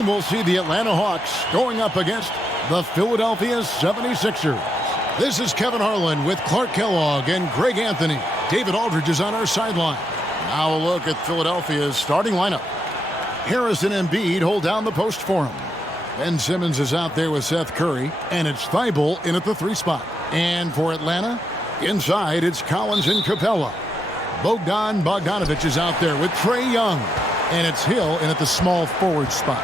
We'll see the Atlanta Hawks going up against the Philadelphia 76ers. This is Kevin Harlan with Clark Kellogg and Greg Anthony. David Aldridge is on our sideline. Now a look at Philadelphia's starting lineup. Harris and Embiid hold down the post for him. Ben Simmons is out there with Seth Curry, and it's Thibault in at the 3 spot. And for Atlanta, inside it's Collins and Capella. Bogdanovich is out there with Trae Young, and it's Hill in at the small forward spot.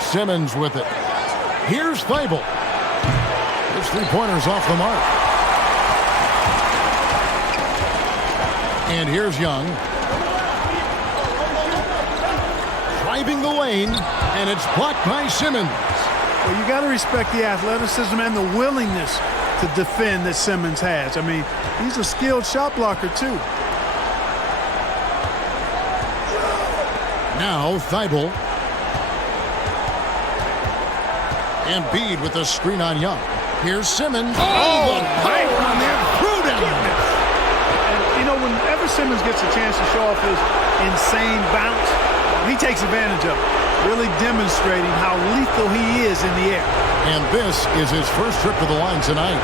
Simmons with it. Here's Thibault. His 3-pointer's off the mark. And here's Young. Driving the lane, and it's blocked by Simmons. Well, you got to respect the athleticism and the willingness to defend that Simmons has. I mean, he's a skilled shot blocker, too. Now Thibault. Embiid with a screen on Young. Here's Simmons. Oh, the power on there. Threw down. And, you know, whenever Simmons gets a chance to show off his insane bounce, he takes advantage of it, really demonstrating how lethal he is in the air. And this is his first trip to the line tonight.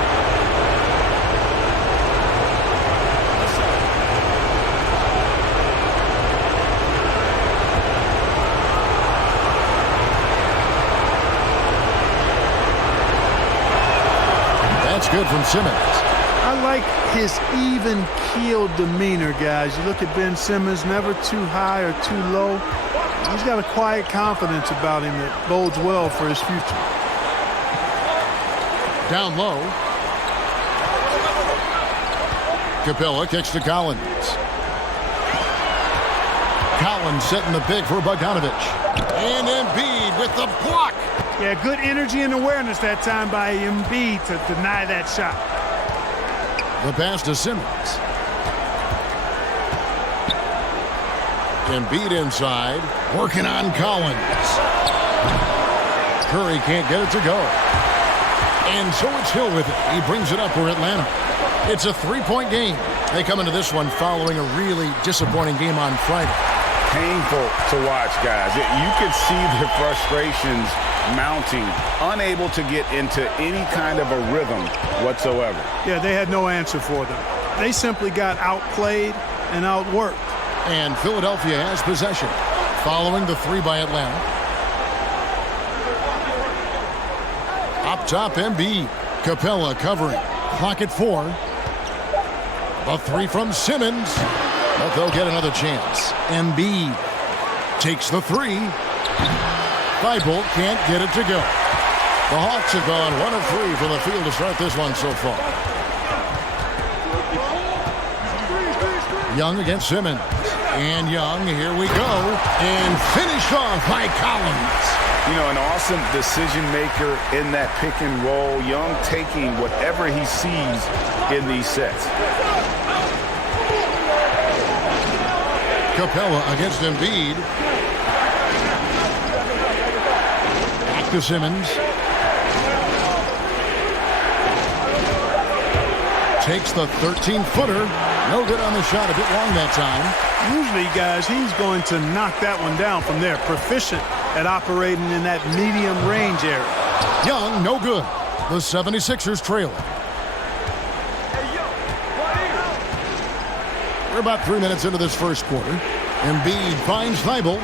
That's good from Simmons. I like his even-keeled demeanor, guys. You look at Ben Simmons, never too high or too low. He's got a quiet confidence about him that bodes well for his future. Down low. Capella kicks to Collins. Collins setting the pick for Bogdanovich. And Embiid with the block. Yeah, good energy and awareness that time by Embiid to deny that shot. The pass to Simmons. Embiid inside, working on Collins. Curry can't get it to go. And so it's Hill with it. He brings it up for Atlanta. It's a 3-point game. They come into this one following a really disappointing game on Friday. Painful to watch, guys. You could see the frustrations mounting, unable to get into any kind of a rhythm whatsoever. Yeah, they had no answer for them. They simply got outplayed and outworked. And Philadelphia has possession, following the 3 by Atlanta. Up top, Embiid. Capella covering. Clock at 4. The 3 from Simmons. But they'll get another chance. Embiid takes the 3. Thibault can't get it to go. The Hawks have gone 1 of 3 from the field to start this one so far. Young against Simmons. And Young, here we go. And finished off by Collins. You know, an awesome decision maker in that pick and roll. Young taking whatever he sees in these sets. Capella against Embiid. Back to Simmons. Takes the 13-footer. No good on the shot. A bit long that time. Usually, guys, he's going to knock that one down from there. Proficient at operating in that medium range area. Young, no good. The 76ers trailing. We're about 3 minutes into this first quarter. Embiid finds Thibault.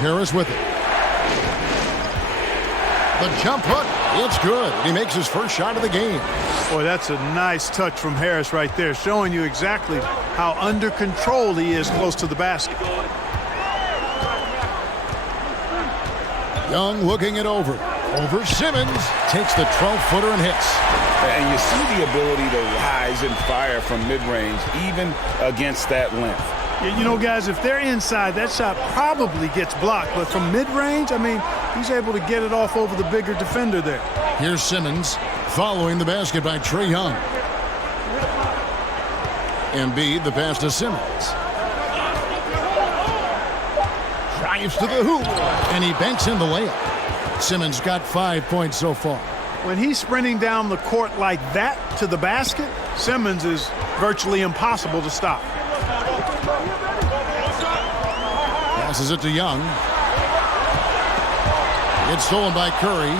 Harris with it. The jump hook, it's good. He makes his first shot of the game. Boy, that's a nice touch from Harris right there, showing you exactly how under control he is close to the basket. Young looking it over. Over Simmons. Takes the 12-footer and hits. And you see the ability to rise and fire from mid-range, even against that length. Yeah, you know, guys, if they're inside, that shot probably gets blocked. But from mid-range, I mean, he's able to get it off over the bigger defender there. Here's Simmons following the basket by Trae Young. Embiid, the pass to Simmons. Drives to the hoop, and he banks in the layup. Simmons got 5 points so far. When he's sprinting down the court like that to the basket, Simmons is virtually impossible to stop. Passes it to Young. It's stolen by Curry.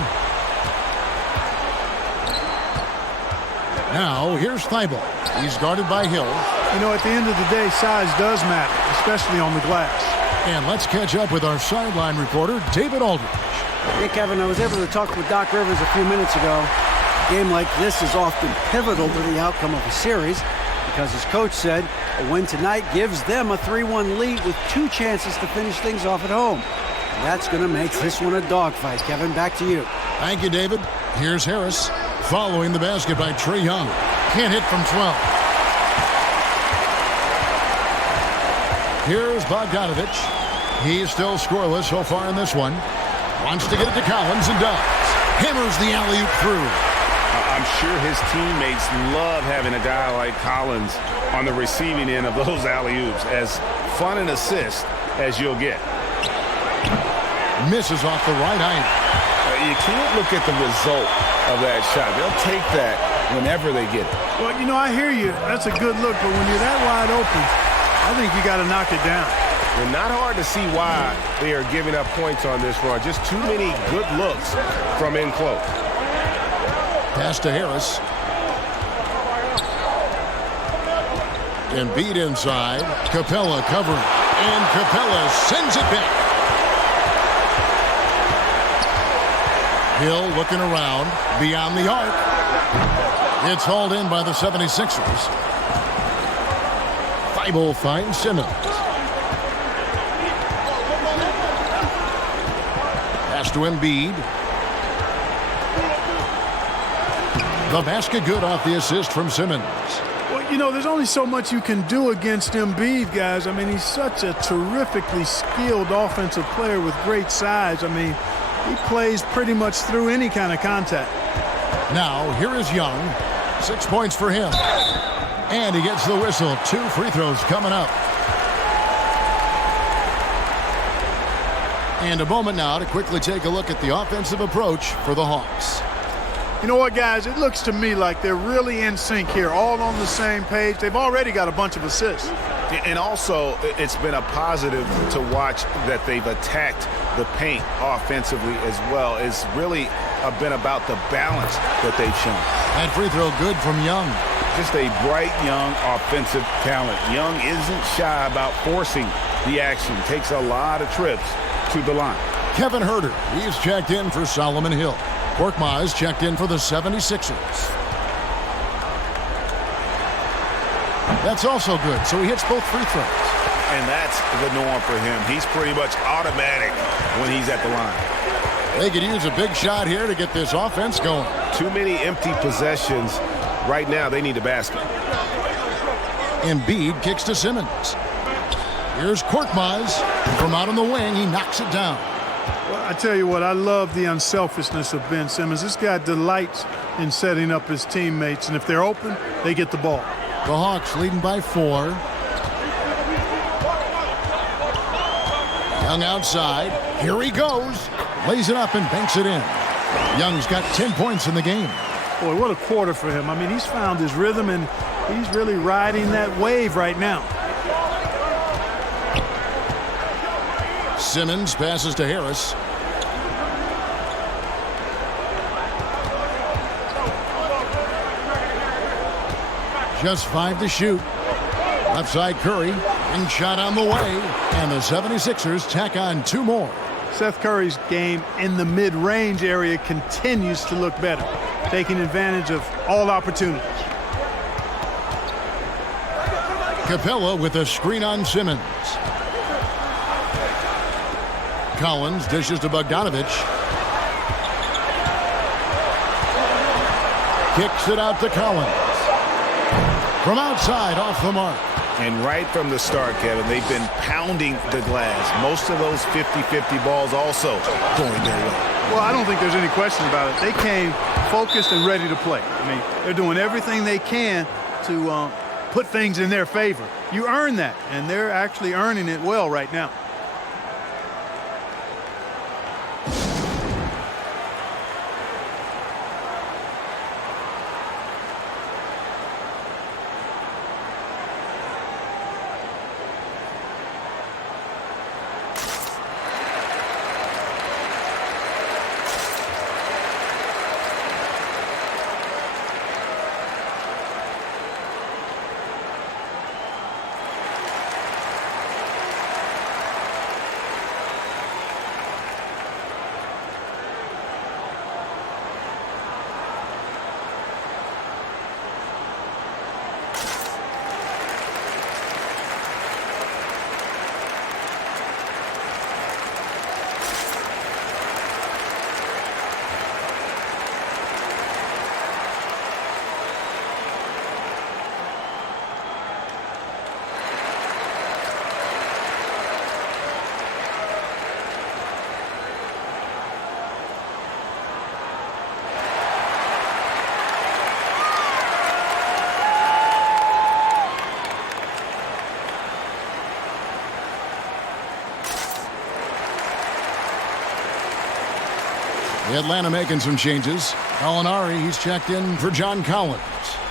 Now, here's Thibault. He's guarded by Hill. You know, at the end of the day, size does matter, especially on the glass. And let's catch up with our sideline reporter, David Aldridge. Hey, Kevin, I was able to talk with Doc Rivers a few minutes ago. A game like this is often pivotal to the outcome of a series because, as coach said, a win tonight gives them a 3-1 lead with 2 chances to finish things off at home. And that's going to make this one a dogfight. Kevin, back to you. Thank you, David. Here's Harris following the basket by Trae Young. Can't hit from 12. Here's Bogdanovich. He's still scoreless so far in this one. Wants to get it to Collins and does. Hammers the alley-oop through. I'm sure his teammates love having a guy like Collins on the receiving end of those alley-oops. As fun an assist as you'll get. Misses off the right iron. You can't look at the result of that shot. They'll take that whenever they get it. Well, you know, I hear you. That's a good look, but when you're that wide open, I think you got to knock it down. Well, not hard to see why they are giving up points on this run. Just too many good looks from in close. Pass to Harris. Embiid inside. Capella covering. And Capella sends it back. Hill looking around. Beyond the arc. It's hauled in by the 76ers. Thibault finds Simmons. Pass to Embiid. The basket good off the assist from Simmons. Well, you know, there's only so much you can do against Embiid, guys. I mean, he's such a terrifically skilled offensive player with great size. I mean, he plays pretty much through any kind of contact. Now, here is Young. 6 points for him. And he gets the whistle. 2 free throws coming up. And a moment now to quickly take a look at the offensive approach for the Hawks. You know what, guys? It looks to me like they're really in sync here, all on the same page. They've already got a bunch of assists. And also, it's been a positive to watch that they've attacked the paint offensively as well. It's really been about the balance that they've shown. And free throw good from Young. Just a bright, young offensive talent. Young isn't shy about forcing the action. Takes a lot of trips to the line. Kevin Huerter, he's checked in for Solomon Hill. Korkmaz checked in for the 76ers. That's also good, so he hits both free throws. And that's the norm for him. He's pretty much automatic when he's at the line. They could use a big shot here to get this offense going. Too many empty possessions. Right now, they need a basket. Embiid kicks to Simmons. Here's Korkmaz. From out on the wing, he knocks it down. Well, I tell you what, I love the unselfishness of Ben Simmons. This guy delights in setting up his teammates, and if they're open, they get the ball. The Hawks leading by 4. Young outside. Here he goes. Lays it up and banks it in. Young's got 10 points in the game. Boy, what a quarter for him. I mean, he's found his rhythm, and he's really riding that wave right now. Simmons passes to Harris. Just 5 to shoot. Left side Curry. And shot on the way. And the 76ers tack on 2 more. Seth Curry's game in the mid-range area continues to look better, taking advantage of all opportunities. Capella with a screen on Simmons. Collins dishes to Bogdanovich. Kicks it out to Collins. From outside, off the mark. And right from the start, Kevin, they've been pounding the glass. Most of those 50-50 balls also going their way. Well, I don't think there's any question about it. They came focused and ready to play. I mean, they're doing everything they can to put things in their favor. You earn that, and they're actually earning it well right now. Atlanta making some changes. Gallinari, he's checked in for John Collins.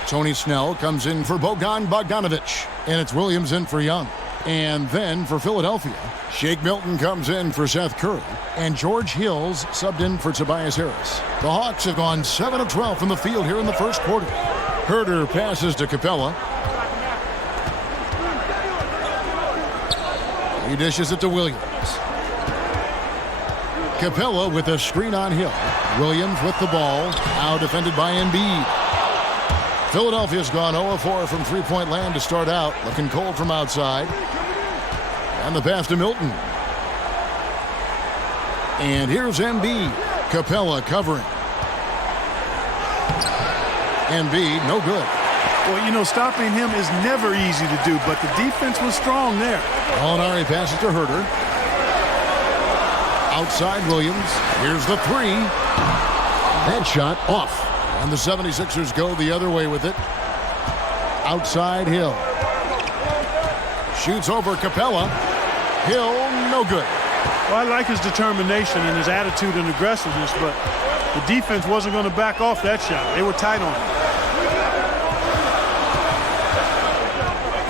Tony Snell comes in for Bogan Bogdanovic. And it's Williams in for Young. And then for Philadelphia, Shake Milton comes in for Seth Curry. And George Hills subbed in for Tobias Harris. The Hawks have gone 7 of 12 from the field here in the first quarter. Herter passes to Capella. He dishes it to Williams. Capella with a screen on Hill. Williams with the ball. Now defended by Embiid. Philadelphia's gone 0-4 from three-point land to start out. Looking cold from outside. And the pass to Milton. And here's Embiid. Capella covering. Embiid, no good. Well, you know, stopping him is never easy to do, but the defense was strong there. Gallinari passes to Herter. Outside Williams. Here's the three. That shot off. And the 76ers go the other way with it. Outside Hill. Shoots over Capella. Hill, no good. Well, I like his determination and his attitude and aggressiveness, but the defense wasn't going to back off that shot. They were tight on it.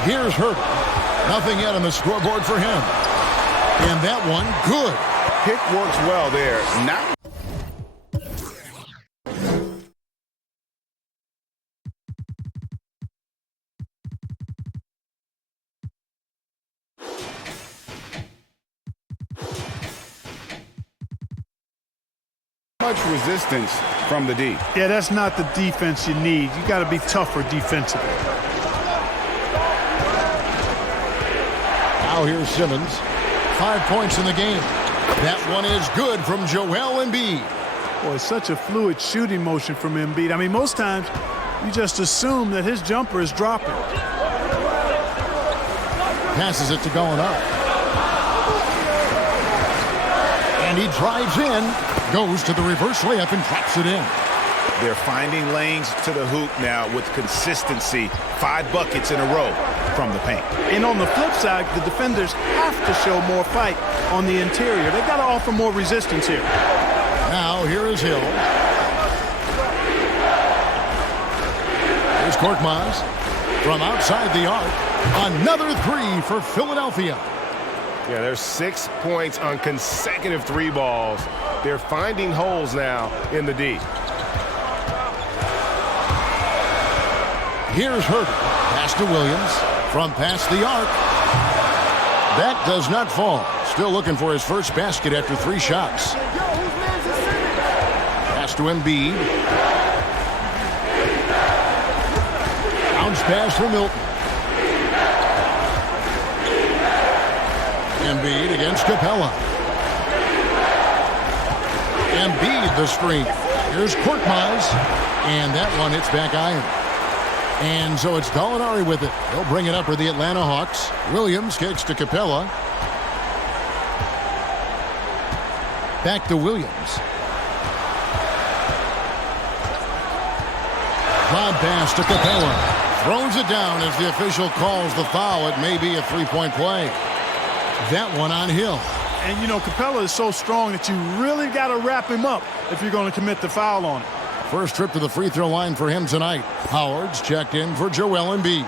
Here's Herter. Nothing yet on the scoreboard for him. And that one, good. Pick works well there. Now much resistance from the D. Yeah, that's not the defense you need. You got to be tougher defensively. Now here's Simmons. 5 points in the game. That one is good from Joel Embiid. Boy, it's such a fluid shooting motion from Embiid. I mean, most times you just assume that his jumper is dropping. Passes it to Gallinari. And he drives in. Goes to the reverse layup and drops it in. They're finding lanes to the hoop now with consistency. 5 buckets in a row from the paint. And on the flip side, the defenders have to show more fight on the interior. They've got to offer more resistance here. Now here is Hill. Here's Korkmaz from outside the arc. Another three for Philadelphia. Yeah, there's 6 points on consecutive 3 balls. They're finding holes now in the D. Here's Herter. Pass to Williams from past the arc. That does not fall. Still looking for his first basket after 3 shots. Pass to Embiid. Bounce pass for Milton. Embiid against Capella. Embiid the screen. Here's Korkmaz. And that one hits back iron. And so it's Gallinari with it. He'll bring it up for the Atlanta Hawks. Williams kicks to Capella. Back to Williams. Lob pass to Capella. Throws it down as the official calls the foul. It may be a three-point play. That one on Hill. And, you know, Capella is so strong that you really got to wrap him up if you're going to commit the foul on it. First trip to the free throw line for him tonight. Howard's checked in for Joel Embiid.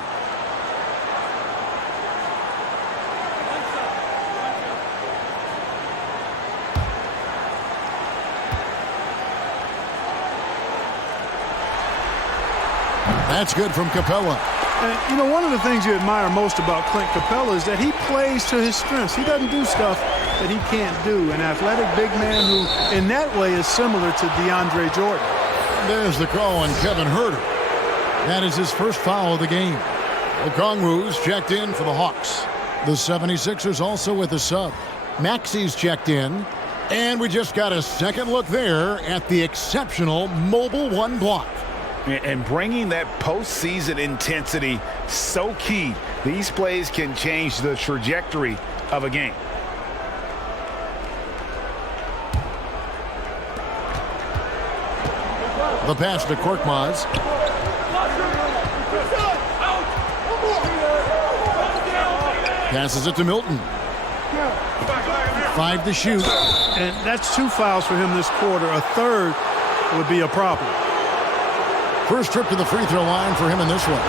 That's good from Capella. And, you know, one of the things you admire most about Clint Capella is that he plays to his strengths. He doesn't do stuff that he can't do. An athletic big man who, in that way, is similar to DeAndre Jordan. There's the call on Kevin Herter. That is his first foul of the game. Okongwu's checked in for the Hawks. The 76ers also with a sub. Maxi's checked in. And we just got a second look there at the exceptional Mobile One block. And bringing that postseason intensity, so key. These plays can change the trajectory of a game. The pass to Korkmaz. Passes it to Milton. 5 to shoot. And that's 2 fouls for him this quarter. A third would be a problem. First trip to the free throw line for him in this one.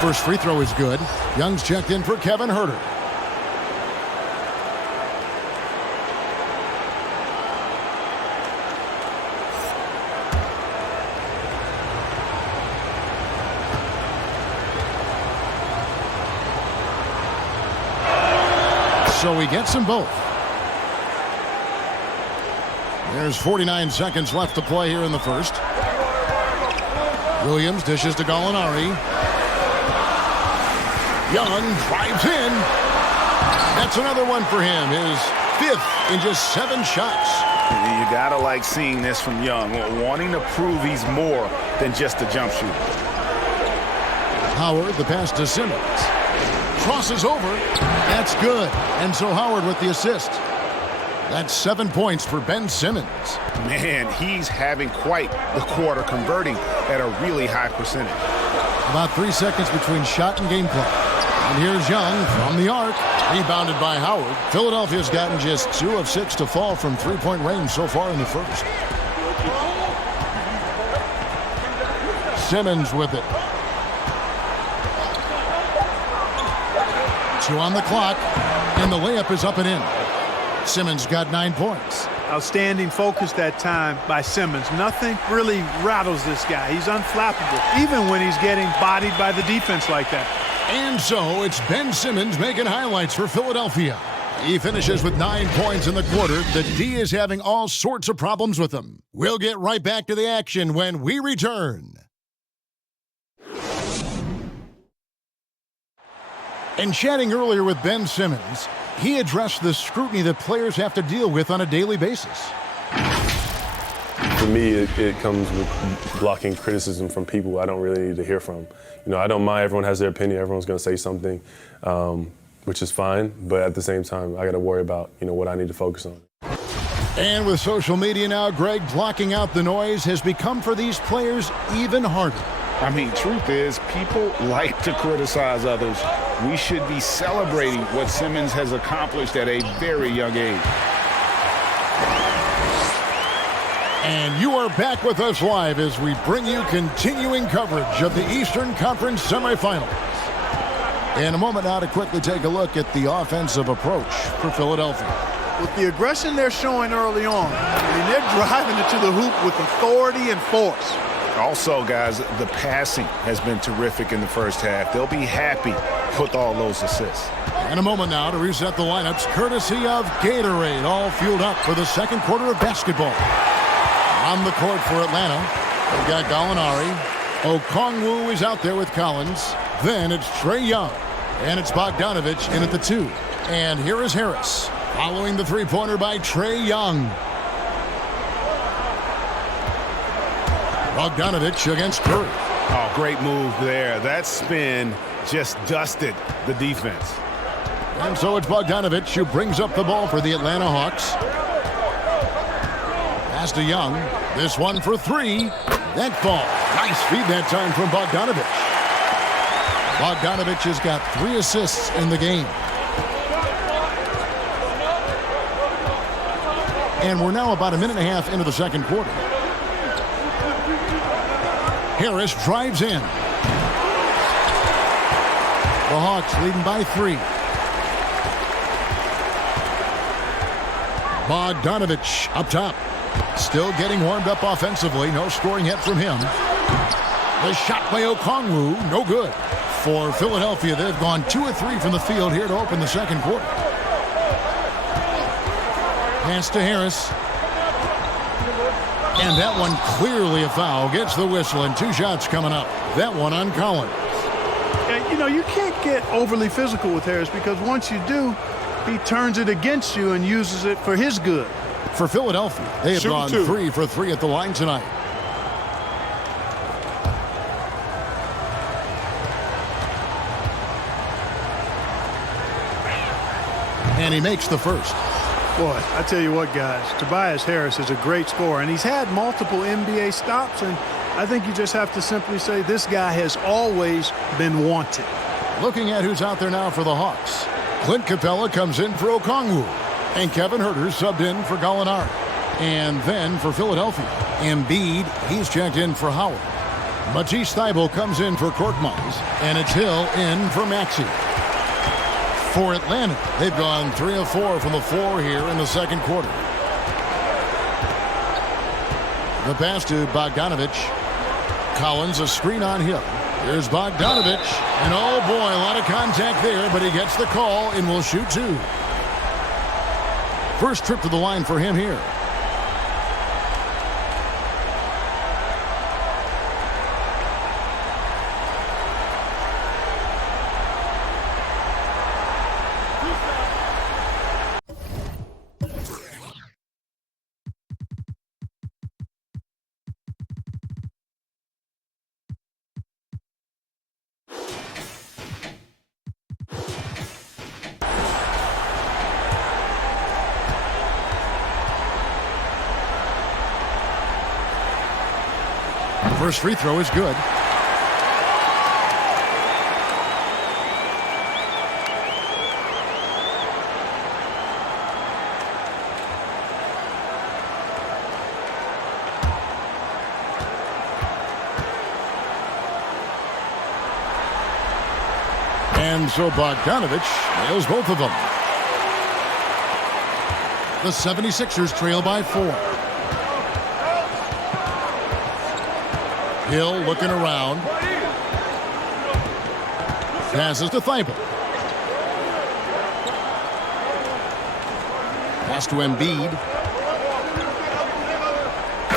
First free throw is good. Young's checked in for Kevin Huerter. So he gets them both. There's 49 seconds left to play here in the first. Williams dishes to Gallinari. Young drives in. That's another one for him. His 5th in just 7 shots. You gotta like seeing this from Young, wanting to prove he's more than just a jump shooter. Howard, the pass to Simmons. Crosses over. That's good. And so Howard with the assist. That's 7 points for Ben Simmons. Man, he's having quite the quarter, converting at a really high percentage. About 3 seconds between shot and game clock. And here's Young from the arc. Rebounded by Howard. Philadelphia's gotten just 2 of 6 to fall from three-point range so far in the first. Simmons with it. 2 on the clock. And the layup is up and in. Simmons got 9 points. Outstanding focus that time by Simmons. Nothing really rattles this guy. He's unflappable, even when he's getting bodied by the defense like that. And so it's Ben Simmons making highlights for Philadelphia. He finishes with 9 points in the quarter. The D is having all sorts of problems with him. We'll get right back to the action when we return. And chatting earlier with Ben Simmons, he addressed the scrutiny that players have to deal with on a daily basis. For me, it comes with blocking criticism from people I don't really need to hear from. You know, I don't mind. Everyone has their opinion. Everyone's going to say something, which is fine. But at the same time, I got to worry about, what I need to focus on. And with social media now, Greg, blocking out the noise has become for these players even harder. I mean, truth is, people like to criticize others. We should be celebrating what Simmons has accomplished at a very young age. And you are back with us live as we bring you continuing coverage of the Eastern Conference semifinals. In a moment now to quickly take a look at the offensive approach for Philadelphia. With the aggression they're showing early on, they're driving it to the hoop with authority and force. Also, guys, the passing has been terrific in the first half. They'll be happy with all those assists. In a moment now to reset the lineups, courtesy of Gatorade, all fueled up for the second quarter of basketball. On the court for Atlanta, we've got Gallinari. Okongwu is out there with Collins. Then it's Trae Young. And it's Bogdanovich in at the 2. And here is Harris, following the three-pointer by Trae Young. Bogdanovich against Curry. Oh, great move there. That spin just dusted the defense. And so it's Bogdanovich who brings up the ball for the Atlanta Hawks. Pass to Young. This one for 3. That ball. Nice feed that time from Bogdanovich. Bogdanovich has got 3 assists in the game. And we're now about a minute and a half into the second quarter. Harris drives in. The Hawks leading by 3. Bogdanovich up top. Still getting warmed up offensively. No scoring yet from him. The shot by Okongwu, no good. For Philadelphia, they've gone 2 of 3 from the field here to open the second quarter. Pass to Harris. And that one clearly a foul. Gets the whistle and 2 shots coming up. That one on Collins. And, you can't get overly physical with Harris because once you do, he turns it against you and uses it for his good. For Philadelphia, they have gone 3 for 3 at the line tonight. And he makes the first. Boy, I tell you what, guys, Tobias Harris is a great scorer, and he's had multiple NBA stops, and I think you just have to simply say this guy has always been wanted. Looking at who's out there now for the Hawks. Clint Capella comes in for Okongwu, and Kevin Huerter subbed in for Gallinari. And then for Philadelphia, Embiid, he's checked in for Howard. Matisse Thybulle comes in for Korkmaz, and it's Hill in for Maxey. For Atlanta, they've gone 3 of 4 from the floor here in the second quarter. The pass to Bogdanovic. Collins, a screen on Hill. Here's Bogdanovic, and oh boy, a lot of contact there, but he gets the call and will shoot 2. First trip to the line for him here. First free throw is good. And so Bogdanovic nails both of them. The 76ers trail by 4. Hill looking around. Passes to Thybulle. Pass to Embiid.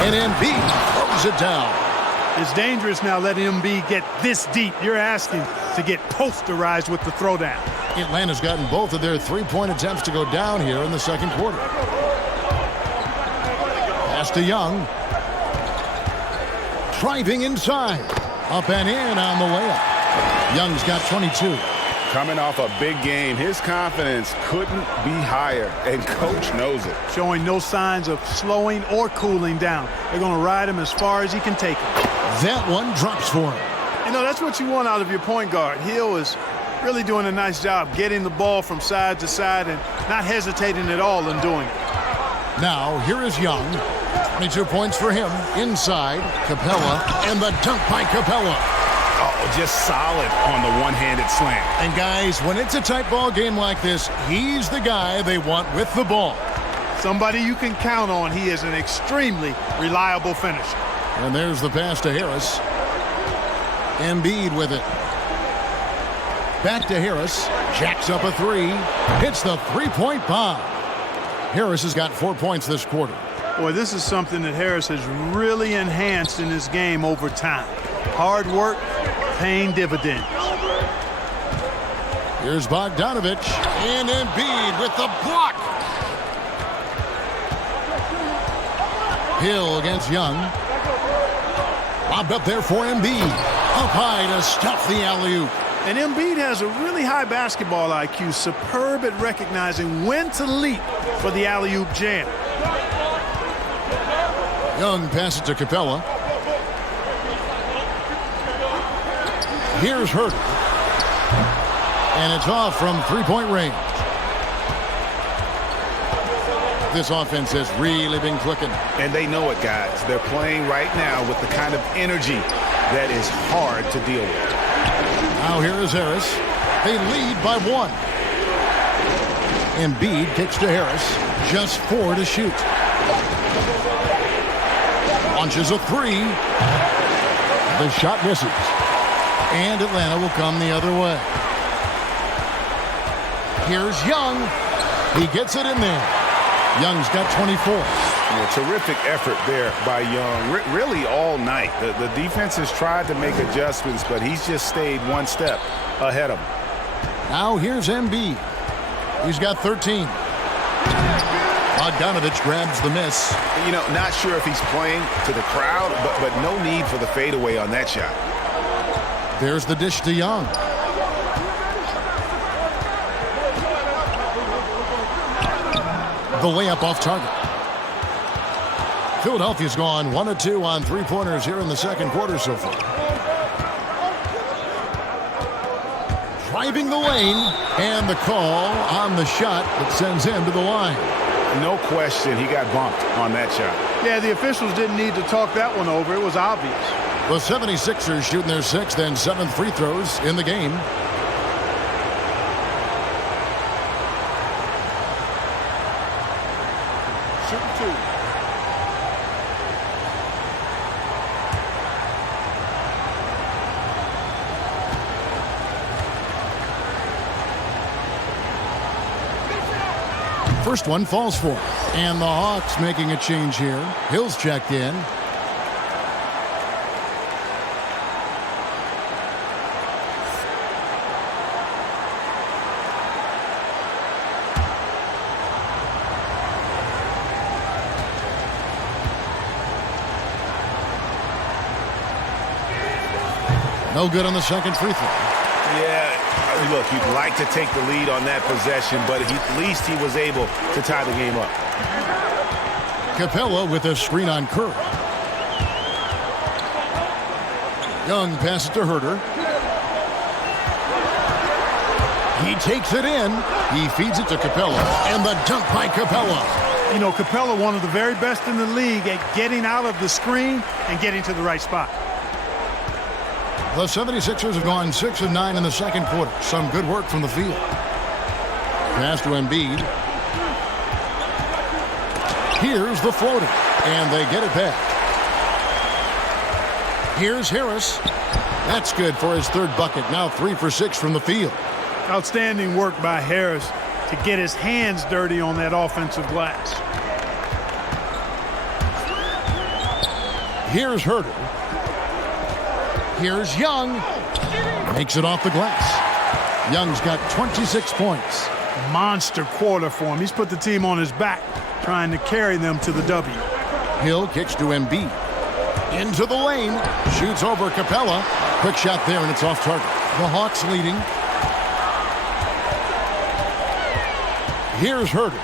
And Embiid throws it down. It's dangerous now letting Embiid get this deep. You're asking to get posterized with the throwdown. Atlanta's gotten both of their three-point attempts to go down here in the second quarter. Pass to Young. Driving inside. Up and in on the layup. Young's got 22. Coming off a big game, his confidence couldn't be higher, and coach knows it. Showing no signs of slowing or cooling down. They're going to ride him as far as he can take him. That one drops for him. You know, that's what you want out of your point guard. Hill is really doing a nice job getting the ball from side to side and not hesitating at all in doing it. Now, here is Young. 22 points for him. Inside, Capella, and the dunk by Capella. Oh, just solid on the one-handed slam. And guys, when it's a tight ball game like this, he's the guy they want with the ball. Somebody you can count on. He is an extremely reliable finisher. And there's the pass to Harris. Embiid with it. Back to Harris. Jacks up a 3. Hits the three-point bomb. Harris has got 4 points this quarter. Boy, this is something that Harris has really enhanced in his game over time. Hard work, paying dividends. Here's Bogdanovic. And Embiid with the block. Hill against Young. Lobbed up there for Embiid. Up high to stuff the alley-oop. And Embiid has a really high basketball IQ, superb at recognizing when to leap for the alley-oop jam. Young passes to Capella. Here's Huerter. And it's off from three-point range. This offense has really been clicking. And they know it, guys. They're playing right now with the kind of energy that is hard to deal with. Now here is Harris. They lead by 1. Embiid kicks to Harris. Just 4 to shoot. Launches a 3. The shot misses. And Atlanta will come the other way. Here's Young. He gets it in there. Young's got 24. Yeah, terrific effort there by Young, really all night. The defense has tried to make adjustments, but he's just stayed one step ahead of him. Now here's Embiid. He's got 13. Bogdanovic grabs the miss. You know, not sure if he's playing to the crowd, but no need for the fadeaway on that shot. There's the dish to Young. The layup off target. Philadelphia's gone 1 of 2 on three-pointers here in the second quarter so far. Driving the lane, and the call on the shot that sends him to the line. No question, he got bumped on that shot. Yeah, the officials didn't need to talk that one over. It was obvious. The 76ers shooting their 6th and 7th free throws in the game. Shooting 2. First one falls for him. And the Hawks making a change here. Hill's checked in. No good on the second free throw. Yeah, look, you'd like to take the lead on that possession, but at least he was able to tie the game up. Capella with a screen on Kerr. Young passes to Herter. He takes it in. He feeds it to Capella. And the dunk by Capella. You know, Capella, one of the very best in the league at getting out of the screen and getting to the right spot. The 76ers have gone 6 of 9 in the second quarter. Some good work from the field. Pass to Embiid. Here's the floater. And they get it back. Here's Harris. That's good for his third bucket. Now 3 for 6 from the field. Outstanding work by Harris to get his hands dirty on that offensive glass. Here's Herter. Here's Young. Makes it off the glass. Young's got 26 points. Monster quarter for him. He's put the team on his back, trying to carry them to the W. Hill kicks to Embiid. Into the lane. Shoots over Capella. Quick shot there, and it's off target. The Hawks leading. Here's Herter.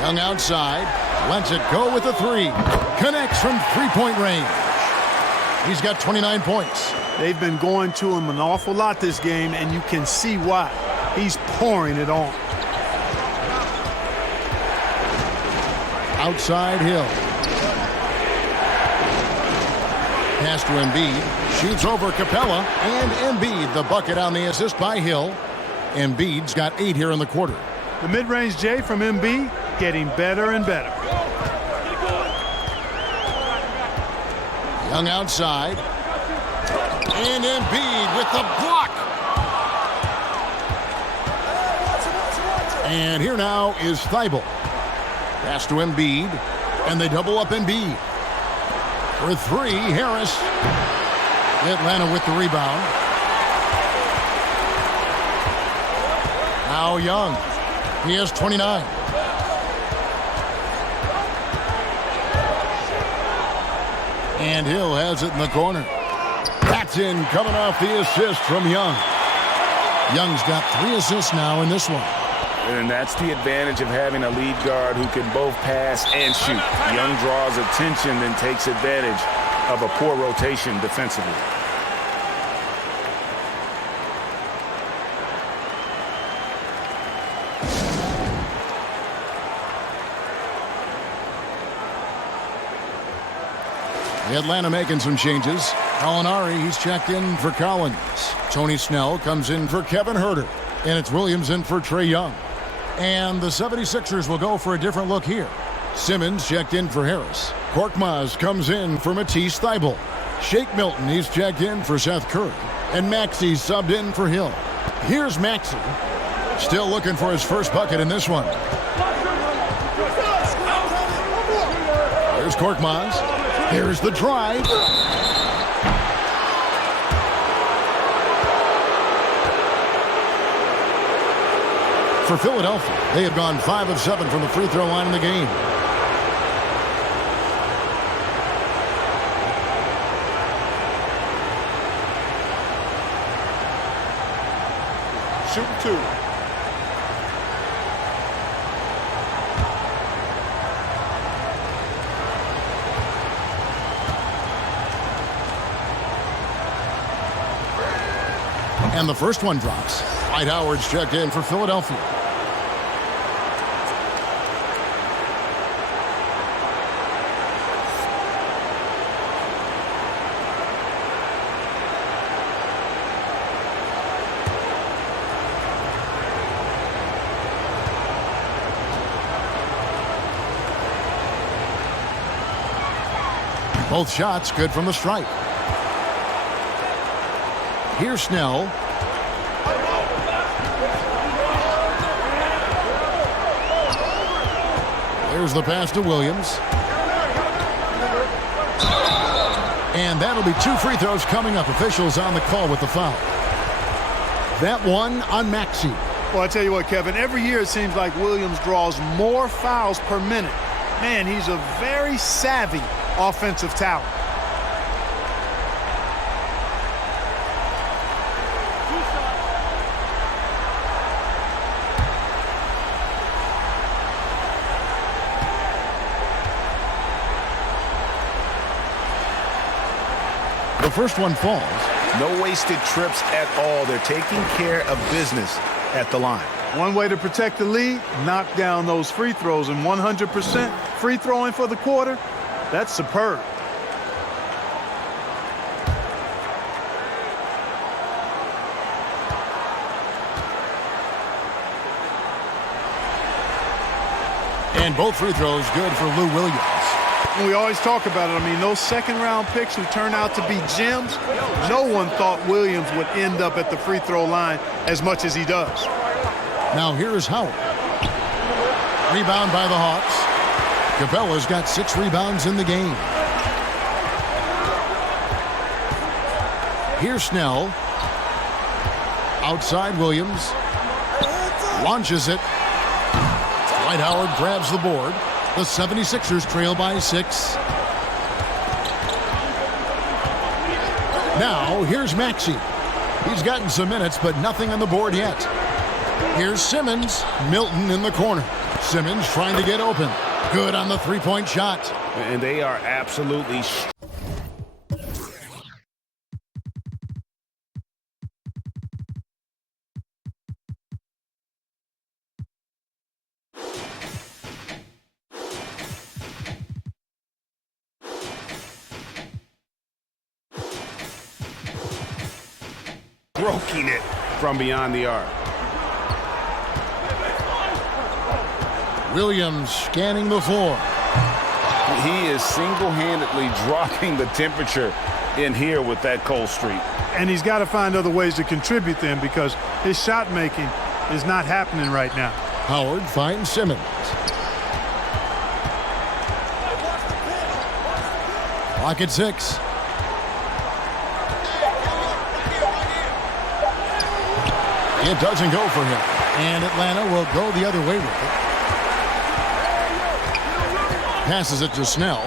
Young outside. Lets it go with a 3. Connects from three-point range. He's got 29 points. They've been going to him an awful lot this game, and you can see why. He's pouring it on. Outside Hill. Pass to Embiid. Shoots over Capella. And Embiid, the bucket on the assist by Hill. Embiid's got 8 here in the quarter. The mid-range J from Embiid getting better and better. Young outside. And Embiid with the block. And here now is Thibault. Pass to Embiid. And they double up Embiid. For 3, Harris. Atlanta with the rebound. Now Young. He has 29. And Hill has it in the corner. That's in, coming off the assist from Young. Young's got 3 assists now in this one. And that's the advantage of having a lead guard who can both pass and shoot. Young draws attention and takes advantage of a poor rotation defensively. Atlanta making some changes. Alinari, he's checked in for Collins. Tony Snell comes in for Kevin Herter. And it's Williams in for Trae Young. And the 76ers will go for a different look here. Simmons checked in for Harris. Korkmaz comes in for Matisse Thybulle. Shake Milton, he's checked in for Seth Curry. And Maxey's subbed in for Hill. Here's Maxey. Still looking for his first bucket in this one. Here's Korkmaz. Here's the drive. For Philadelphia, they have gone 5 of 7 from the free throw line in the game. Shooting 2. And the first one drops. Dwight Howard's checked in for Philadelphia. Both shots good from the stripe. Here's Snell. There's the pass to Williams. And that'll be 2 free throws coming up. Officials on the call with the foul. That one on Maxey. Well, I tell you what, Kevin, every year it seems like Williams draws more fouls per minute. Man, he's a very savvy offensive talent. The first one falls. No wasted trips at all. They're taking care of business at the line. One way to protect the lead, knock down those free throws, and 100% free throwing for the quarter, that's superb. And both free throws good for Lou Williams. We always talk about it. I mean, those second-round picks who turn out to be gems, no one thought Williams would end up at the free throw line as much as he does. Now here's Howard. Rebound by the Hawks. Capella's got 6 rebounds in the game. Here's Snell. Outside Williams. Launches it. Dwight Howard grabs the board. The 76ers trail by 6. Now, here's Maxey. He's gotten some minutes, but nothing on the board yet. Here's Simmons. Milton in the corner. Simmons trying to get open. Good on the three-point shot. And they are absolutely... stroking it from beyond the arc. Williams scanning the floor. He is single-handedly dropping the temperature in here with that cold streak. And he's got to find other ways to contribute then, because his shot making is not happening right now. Howard finds Simmons. Clock at 6. It doesn't go for him. And Atlanta will go the other way with it. Passes it to Snell.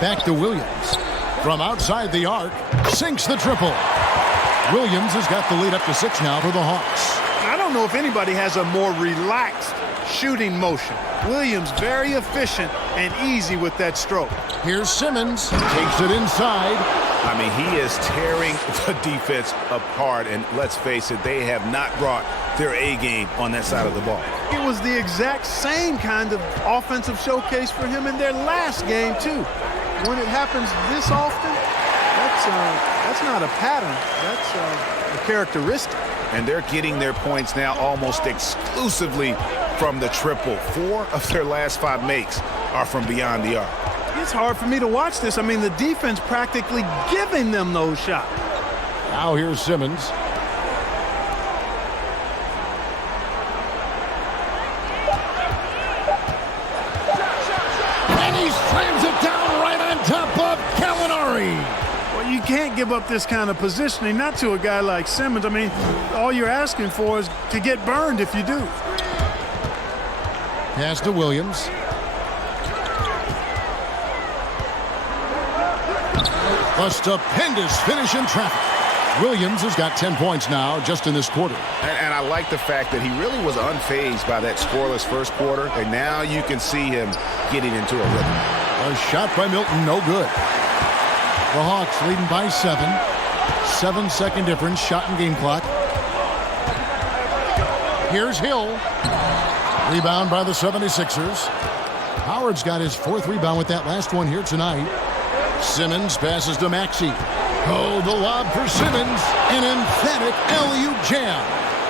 Back to Williams. From outside the arc, sinks the triple. Williams has got the lead up to 6 now for the Hawks. I don't know if anybody has a more relaxed shooting motion. Williams very efficient and easy with that stroke. Here's Simmons. Takes it inside. I mean, he is tearing the defense apart, and let's face it, they have not brought their A game on that side of the ball. It was the exact same kind of offensive showcase for him in their last game, too. When it happens this often, that's not a pattern. That's a characteristic. And they're getting their points now almost exclusively from the triple. 4 of their last 5 makes are from beyond the arc. It's hard for me to watch this. I mean, the defense practically giving them those shots. Now here's Simmons. And he slams it down right on top of Gallinari. Well, you can't give up this kind of positioning, not to a guy like Simmons. I mean, all you're asking for is to get burned if you do. Pass to Williams. A stupendous finish in traffic. Williams has got 10 points now just in this quarter. And I like the fact that he really was unfazed by that scoreless first quarter, and now you can see him getting into a rhythm. A shot by Milton, no good. The Hawks leading by 7. 7-second difference, shot and game clock. Here's Hill. Rebound by the 76ers. Howard's got his 4th rebound with that last one here tonight. Simmons passes to Maxey. Oh, the lob for Simmons. An emphatic alley-oop jam.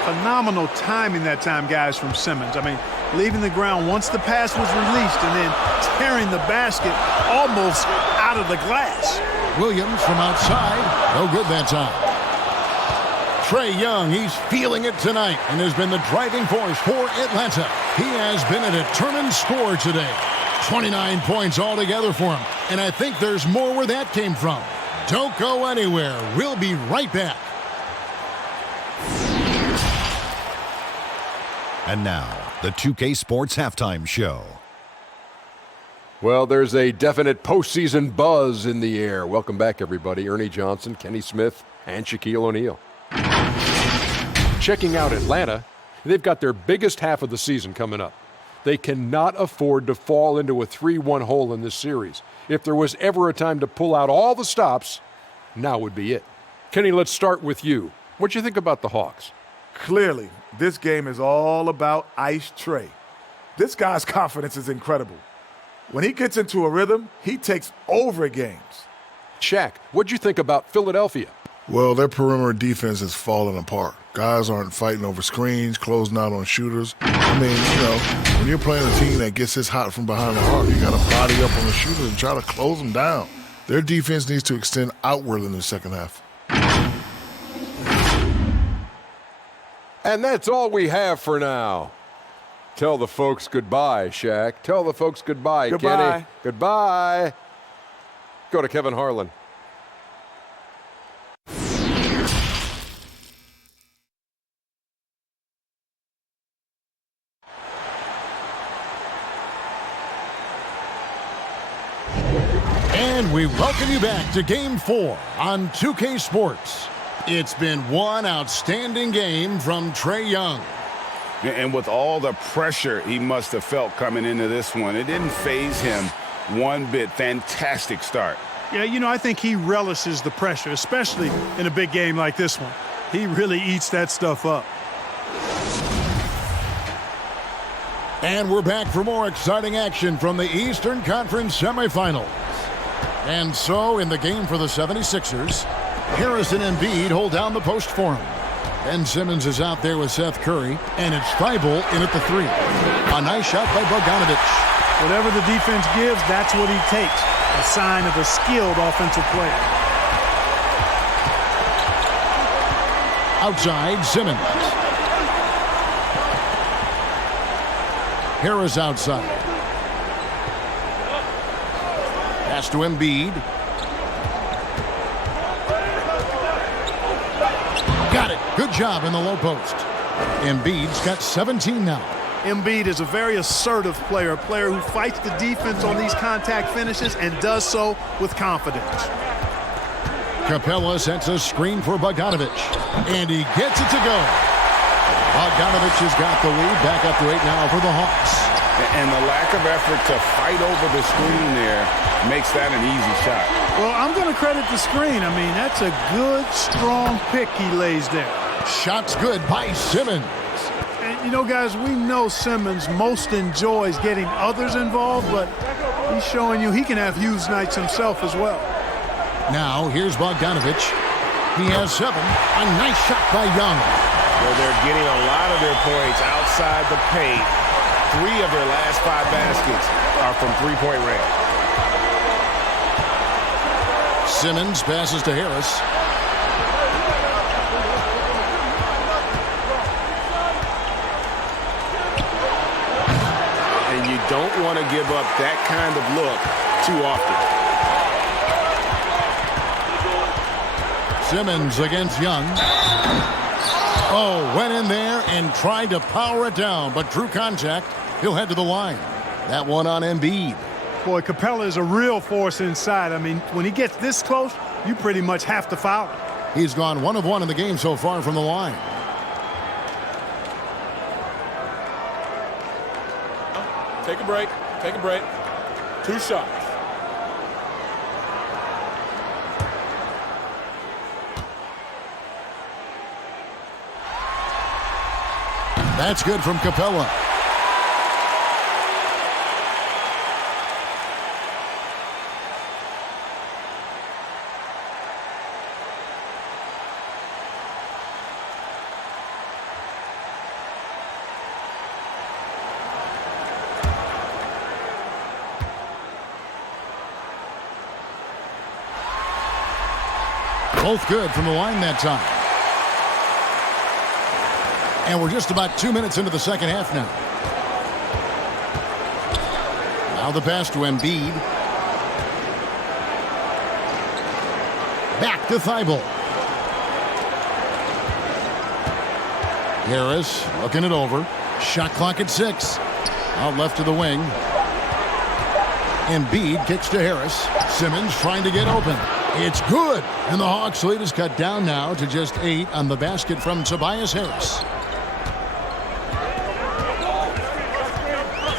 Phenomenal timing that time, guys, from Simmons. I mean, leaving the ground once the pass was released and then tearing the basket almost out of the glass. Williams from outside. No good that time. Trae Young, he's feeling it tonight and has been the driving force for Atlanta. He has been a determined scorer today. 29 points altogether for him. And I think there's more where that came from. Don't go anywhere. We'll be right back. And now, the 2K Sports Halftime Show. Well, there's a definite postseason buzz in the air. Welcome back, everybody. Ernie Johnson, Kenny Smith, and Shaquille O'Neal. Checking out Atlanta, they've got their biggest half of the season coming up. They cannot afford to fall into a 3-1 hole in this series. If there was ever a time to pull out all the stops, now would be it. Kenny, let's start with you. What do you think about the Hawks? Clearly, this game is all about Ice Trae. This guy's confidence is incredible. When he gets into a rhythm, he takes over games. Shaq, what do you think about Philadelphia? Well, their perimeter defense is falling apart. Guys aren't fighting over screens, closing out on shooters. I mean, when you're playing a team that gets this hot from behind the arc, you got to body up on the shooters and try to close them down. Their defense needs to extend outward in the second half. And that's all we have for now. Tell the folks goodbye, Shaq. Tell the folks goodbye, Goodbye. Kenny. Goodbye. Go to Kevin Harlan. And we welcome you back to Game 4 on 2K Sports. It's been one outstanding game from Trae Young. And with all the pressure he must have felt coming into this one, it didn't faze him one bit. Fantastic start. Yeah, I think he relishes the pressure, especially in a big game like this one. He really eats that stuff up. And we're back for more exciting action from the Eastern Conference semifinals. And so, in the game for the 76ers, Harrison and Embiid hold down the post for him. Ben Simmons is out there with Seth Curry, and it's Thibault in at the 3. A nice shot by Bogdanovic. Whatever the defense gives, that's what he takes. A sign of a skilled offensive player. Outside, Simmons. Harris outside. Pass to Embiid. Got it. Good job in the low post. Embiid's got 17 now. Embiid is a very assertive player, a player who fights the defense on these contact finishes and does so with confidence. Capella sets a screen for Bogdanovic, and he gets it to go. Bogdanovic has got the lead, back up to 8 now for the Hawks. And the lack of effort to fight over the screen there makes that an easy shot. Well, I'm going to credit the screen. I mean, that's a good, strong pick he lays there. Shot's good by Simmons. And, guys, we know Simmons most enjoys getting others involved, but he's showing you he can have huge nights himself as well. Now, here's Bogdanovic. He has 7. A nice shot by Young. Well, they're getting a lot of their points outside the paint. 3 of their last 5 baskets are from three-point range. Simmons passes to Harris. And you don't want to give up that kind of look too often. Simmons against Young. Oh, went in there and tried to power it down, but drew contact. He'll head to the line. That one on Embiid. Boy, Capella is a real force inside. I mean, when he gets this close, you pretty much have to foul him. He's gone 1 of 1 in the game so far from the line. Take a break. Take a break. 2 shots. That's good from Capella. Both good from the line that time. And we're just about 2 minutes into the second half now. Now the pass to Embiid. Back to Thibault. Harris looking it over. Shot clock at 6. Out left to the wing. Embiid kicks to Harris. Simmons trying to get open. It's good. And the Hawks' lead is cut down now to just 8 on the basket from Tobias Harris.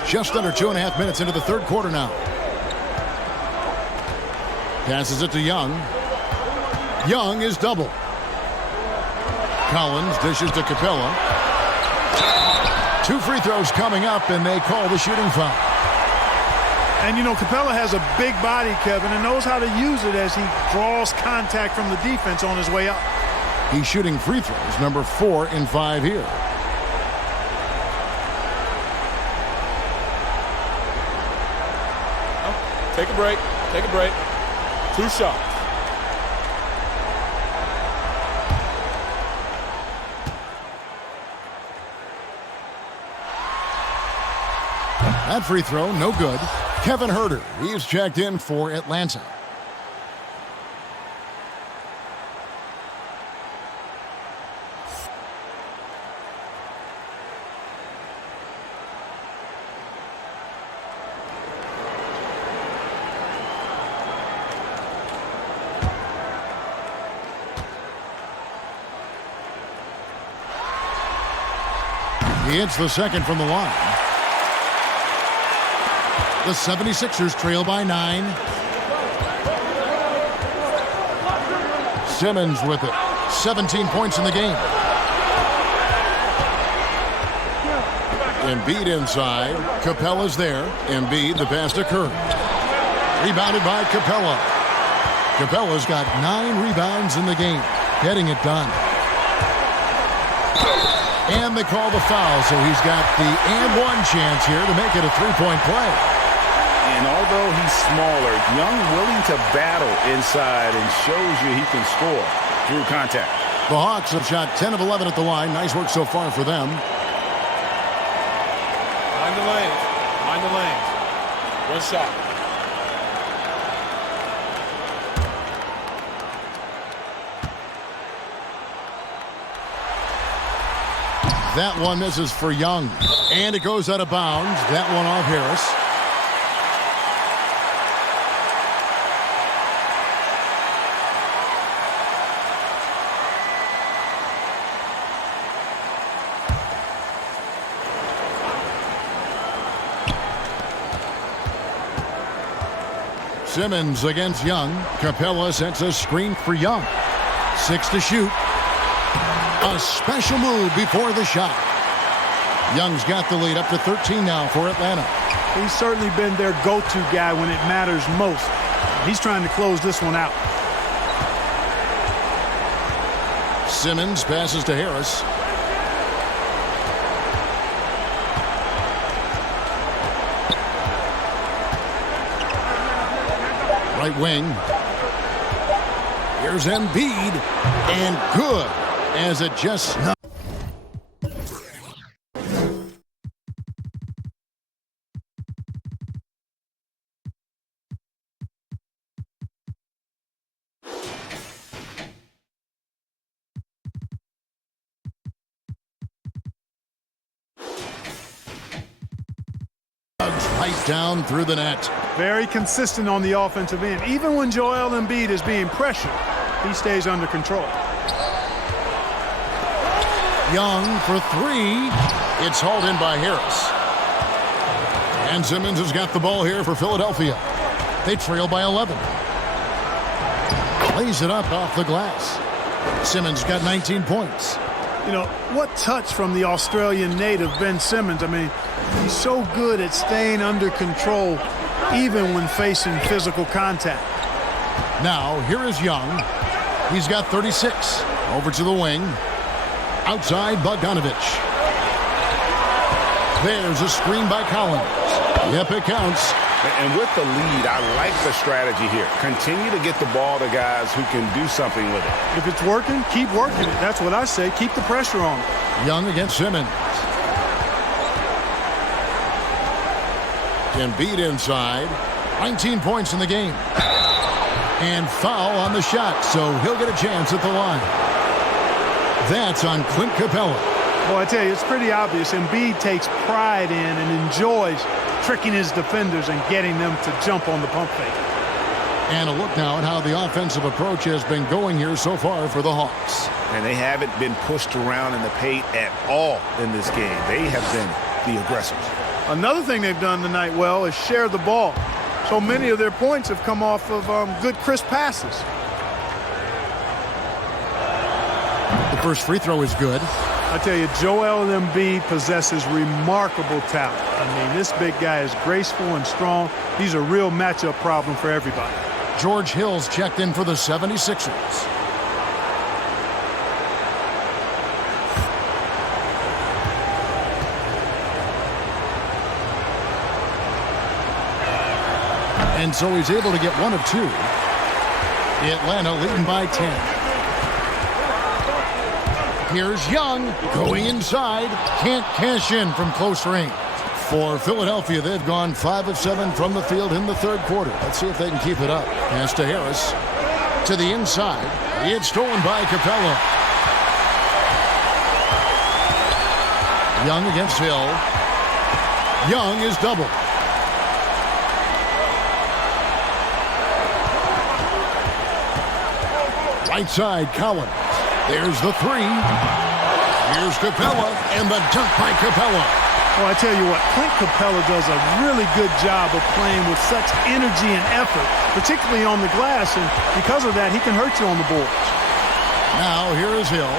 Just under 2.5 minutes into the third quarter now. Passes it to Young. Young is double. Collins dishes to Capella. 2 free throws coming up, and they call the shooting foul. And, you know, Capella has a big body, Kevin, and knows how to use it as he draws contact from the defense on his way up. He's shooting free throws, number 4 in 5 here. Take a break. Take a break. 2 shots. That free throw, no good. Kevin Huerter, he is checked in for Atlanta. He hits the second from the line. The 76ers trail by 9. Simmons with it. 17 points in the game. Embiid inside. Capella's there. Embiid, the pass to Curry. Rebounded by Capella. Capella's got 9 rebounds in the game. Getting it done. And they call the foul, so he's got the and one chance here to make it a three-point play. And although he's smaller, Young willing to battle inside and shows you he can score through contact. The Hawks have shot 10 of 11 at the line. Nice work so far for them. Mind the lanes. Mind the lanes. 1 shot. That one misses for Young. And it goes out of bounds. That one off Harris. Simmons against Young. Capella sets a screen for Young. 6 to shoot. A special move before the shot. Young's got the lead up to 13 now for Atlanta. He's certainly been their go-to guy when it matters most. He's trying to close this one out. Simmons passes to Harris. Right wing. Here's Embiid. And good. As it just snuck. Right down through the net. Very consistent on the offensive end. Even when Joel Embiid is being pressured, he stays under control. Young for 3. It's hauled in by Harris. And Simmons has got the ball here for Philadelphia. They trail by 11. Lays it up off the glass. Simmons got 19 points. You know, what touch from the Australian native, Ben Simmons. I mean, he's so good at staying under control even when facing physical contact. Now, here is Young. He's got 36. Over to the wing. Outside, Bogdanovich. There's a screen by Collins. Yep, it counts. And with the lead, I like the strategy here. Continue to get the ball to guys who can do something with it. If it's working, keep working it. That's what I say. Keep the pressure on. Young against Simmons. Embiid inside. 19 points in the game. And foul on the shot, so he'll get a chance at the line. That's on Clint Capella. Well, I tell you, it's pretty obvious. Embiid takes pride in and enjoys tricking his defenders and getting them to jump on the pump fake. And a look now at how the offensive approach has been going here so far for the Hawks. And they haven't been pushed around in the paint at all in this game. They have been the aggressors. Another thing they've done tonight well is share the ball. So many of their points have come off of good, crisp passes. The first free throw is good. I tell you, Joel Embiid possesses remarkable talent. I mean, this big guy is graceful and strong. He's a real matchup problem for everybody. George Hill's checked in for the 76ers. And so he's able to get one of two. Atlanta leading by 10. Here's Young going inside. Can't cash in from close range. For Philadelphia, they've gone 5 of 7 from the field in the third quarter. Let's see if they can keep it up. Pass to Harris. To the inside. It's stolen by Capella. Young against Hill. Young is doubled. Right side, Collins. There's the three. Here's Capella, and the dunk by Capella. Well, I tell you what, Clint Capella does a really good job of playing with such energy and effort, particularly on the glass, and because of that, he can hurt you on the boards. Now, here is Hill.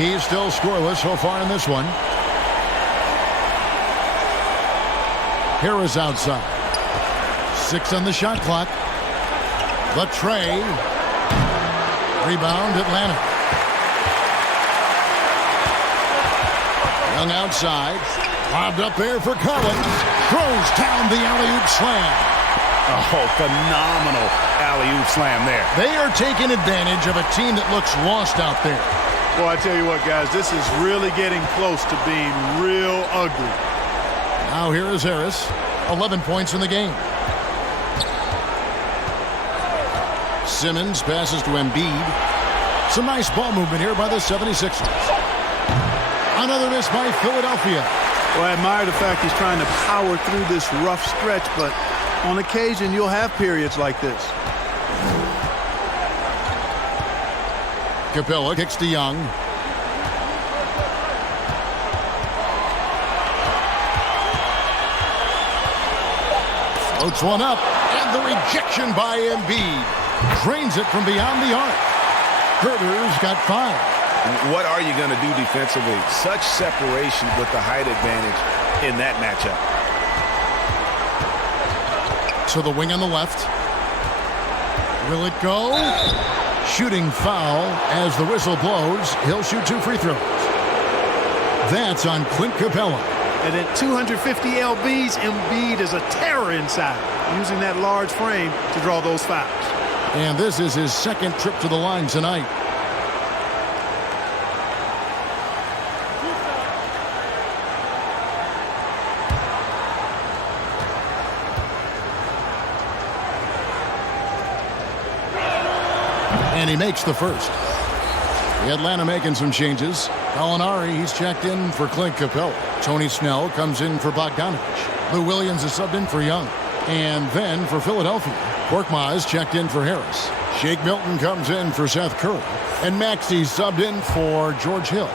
He's still scoreless so far in this one. Harris outside. 6 on the shot clock. The tray. Rebound, Atlanta. Young outside. Lobbed up there for Collins. Throws down the alley-oop slam. Oh, phenomenal alley-oop slam there. They are taking advantage of a team that looks lost out there. Well, I tell you what, guys, this is really getting close to being real ugly. Now here is Harris. 11 points in the game. Simmons passes to Embiid. Some nice ball movement here by the 76ers. Another miss by Philadelphia. Well, I admire the fact he's trying to power through this rough stretch, but on occasion you'll have periods like this. Capella kicks to Young. Floats one up, and the rejection by Embiid. Drains it from beyond the arc. Herter's got 5. What are you going to do defensively? Such separation with the height advantage in that matchup. To the wing on the left. Will it go? Shooting foul as the whistle blows. He'll shoot 2 free throws. That's on Clint Capella. And at 250 lbs, Embiid is a terror inside, using that large frame to draw those fouls. And this is his second trip to the line tonight. And he makes the first. Atlanta making some changes. Gallinari, he's checked in for Clint Capella. Tony Snell comes in for Bogdanovich. Lou Williams is subbed in for Young. And then for Philadelphia, Korkmaz checked in for Harris. Shake Milton comes in for Seth Curry. And Maxey subbed in for George Hill.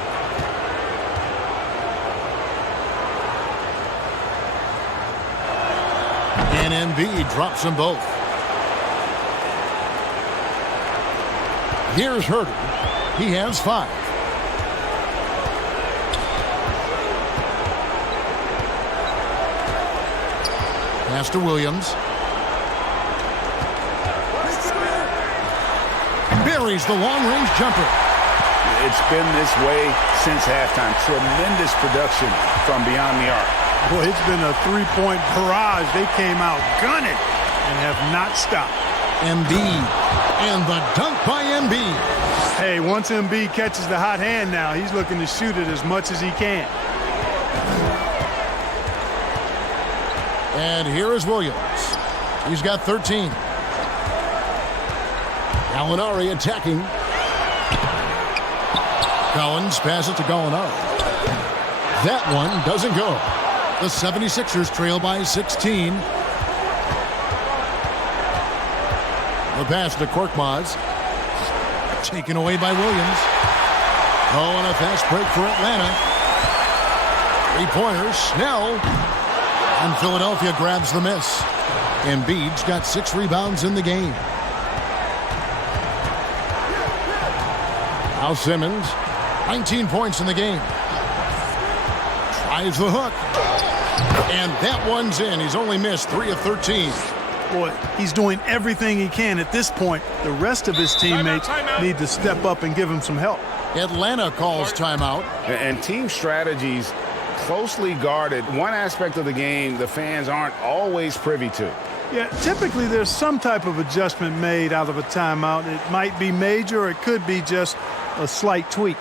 And Embiid drops them both. Here's Herter. He has 5. Pass to Williams. Buries the long-range jumper. It's been this way since halftime. Tremendous production from beyond the arc. Boy, it's been a three-point barrage. They came out gunning and have not stopped. Embiid. And the dunk by Embiid. Hey, once Embiid catches the hot hand now, he's looking to shoot it as much as he can. And here is Williams. He's got 13. Gallinari attacking. Collins passes it to Gallinari. That one doesn't go. The 76ers trail by 16. The pass to Korkmaz. Taken away by Williams. Oh, and a fast break for Atlanta. Three-pointer, Snell. And Philadelphia grabs the miss. Embiid's got 6 rebounds in the game. Now Simmons, 19 points in the game. Tries the hook. And that one's in. He's only missed 3 of 13. Boy, he's doing everything he can at this point. The rest of his teammates need to step up and give him some help. Atlanta calls timeout. And team strategies closely guarded. One aspect of the game the fans aren't always privy to. Yeah, typically there's some type of adjustment made out of a timeout. It might be major or it could be just a slight tweak.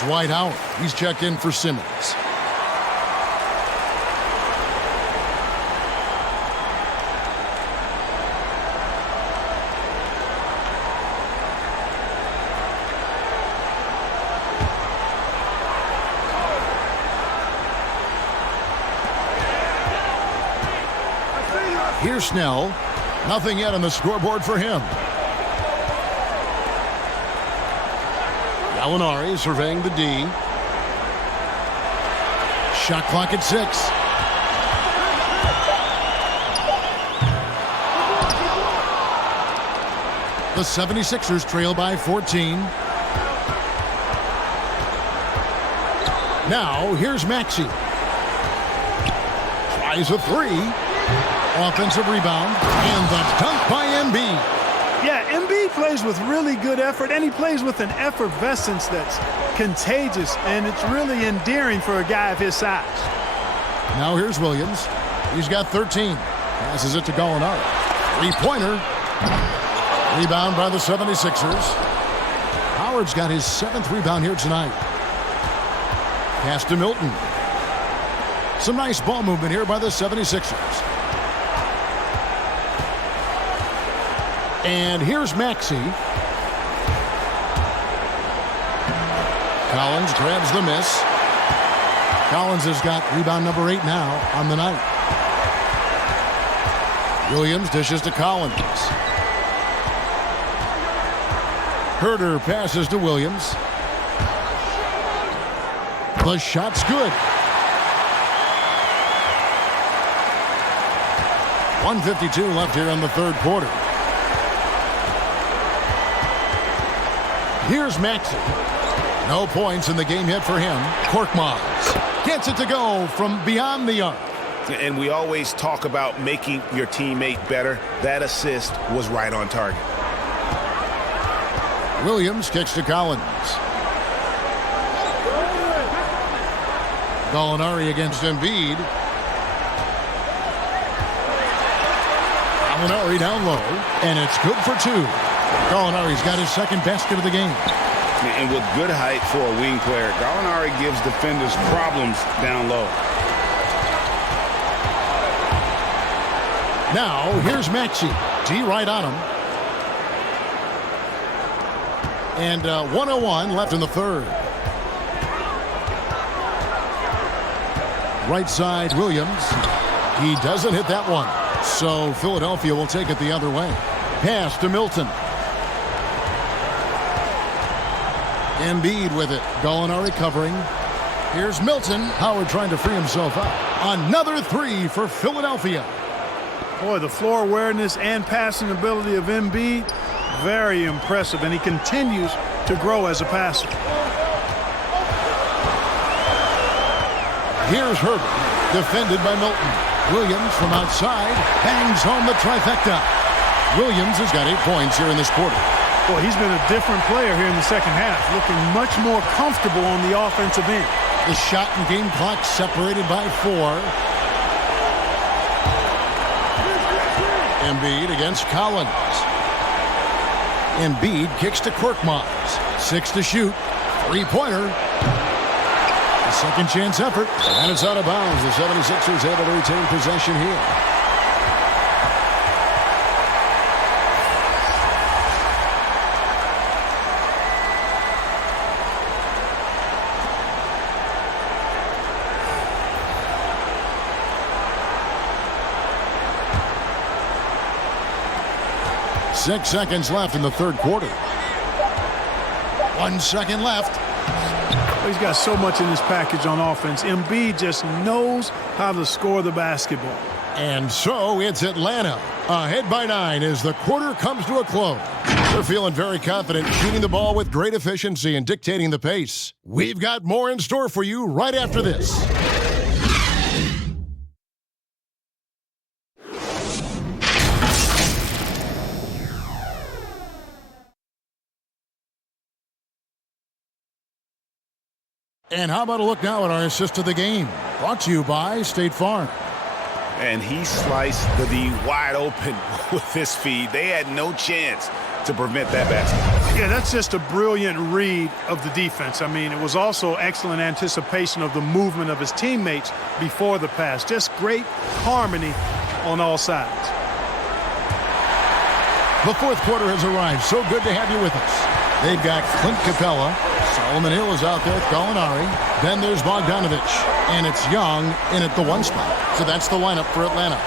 Dwight Howard. He's checked in for Simmons. Here's Snell. Nothing yet on the scoreboard for him. Gallinari surveying the D. Shot clock at 6. The 76ers trail by 14. Now here's Maxey. Tries a 3. Offensive rebound and the dunk by Embiid. Yeah, Embiid plays with really good effort, and he plays with an effervescence that's contagious, and it's really endearing for a guy of his size. Now here's Williams. He's got 13. Passes it to Gallinari. Three-pointer. Rebound by the 76ers. Howard's got his 7th rebound here tonight. Pass to Milton. Some nice ball movement here by the 76ers. And here's Maxey. Collins grabs the miss. Collins has got rebound number 8 now on the night. Williams dishes to Collins. Herter passes to Williams. The shot's good. 1:52 left here in the third quarter. Here's Maxey. No points in the game yet for him. Korkmaz gets it to go from beyond the arc. And we always talk about making your teammate better. That assist was right on target. Williams kicks to Collins. Gallinari against Embiid. Gallinari down low, and it's good for two. Gallinari's got his second basket of the game. And with good height for a wing player, Gallinari gives defenders problems down low. Now, here's Maxey. D right on him. And 1:01 left in the third. Right side, Williams. He doesn't hit that one. So Philadelphia will take it the other way. Pass to Milton. Embiid with it. Gallinari covering. Here's Milton. Howard trying to free himself up. Another three for Philadelphia. Boy, the floor awareness and passing ability of Embiid, very impressive, and he continues to grow as a passer. Here's Herbert, defended by Milton. Williams from outside bangs home the trifecta. Williams has got 8 points here in this quarter. Boy, he's been a different player here in the second half, looking much more comfortable on the offensive end. The shot and game clock separated by 4. Embiid against Collins. Embiid kicks to Korkmaz. 6 to shoot. 3-pointer. A second chance effort. And it's out of bounds. The 76ers able to retain possession here. Six seconds left in the third quarter. 1 second left. He's got so much in his package on offense. Embiid just knows how to score the basketball. And so it's Atlanta ahead by 9 as the quarter comes to a close. They're feeling very confident, shooting the ball with great efficiency and dictating the pace. We've got more in store for you right after this. And how about a look now at our assist of the game? Brought to you by State Farm. And he sliced the D wide open with his feed. They had no chance to prevent that basket. Yeah, that's just a brilliant read of the defense. I mean, it was also excellent anticipation of the movement of his teammates before the pass. Just great harmony on all sides. The fourth quarter has arrived. So good to have you with us. They've got Clint Capella. Solomon Hill is out there with Gallinari. Then there's Bogdanovich. And it's Young in at the 1 spot. So that's the lineup for Atlanta.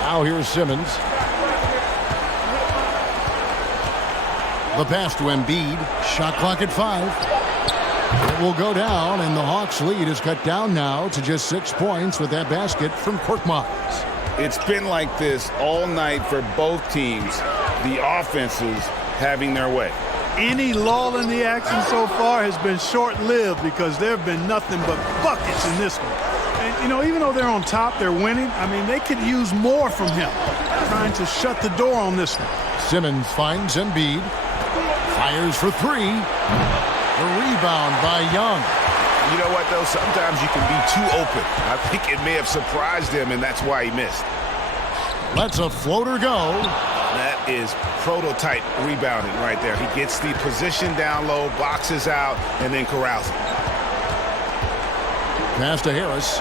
Now here's Simmons. The pass to Embiid. Shot clock at 5. It will go down, and the Hawks' lead is cut down now to just 6 points with that basket from Korkmaz. It's been like this all night for both teams. The offenses having their way. Any lull in the action so far has been short-lived because there have been nothing but buckets in this one. And, you know, even though they're on top, they're winning. I mean, they could use more from him, trying to shut the door on this one. Simmons finds Embiid. Fires for 3. The rebound by Young. You know what, though? Sometimes you can be too open. I think it may have surprised him, and that's why he missed. Lets a floater go. That is prototype rebounding right there. He gets the position down low, boxes out, and then corrals it. Pass to Harris.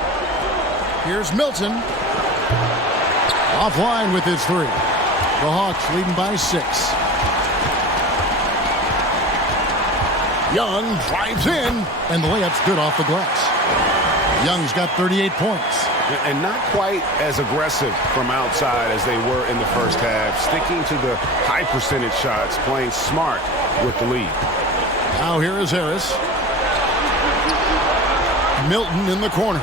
Here's Milton. Offline with his 3. The Hawks leading by 6. Young drives in, and the layup's good off the glass. Young's got 38 points. And not quite as aggressive from outside as they were in the first half. Sticking to the high percentage shots, playing smart with the lead. Now here is Harris. Milton in the corner.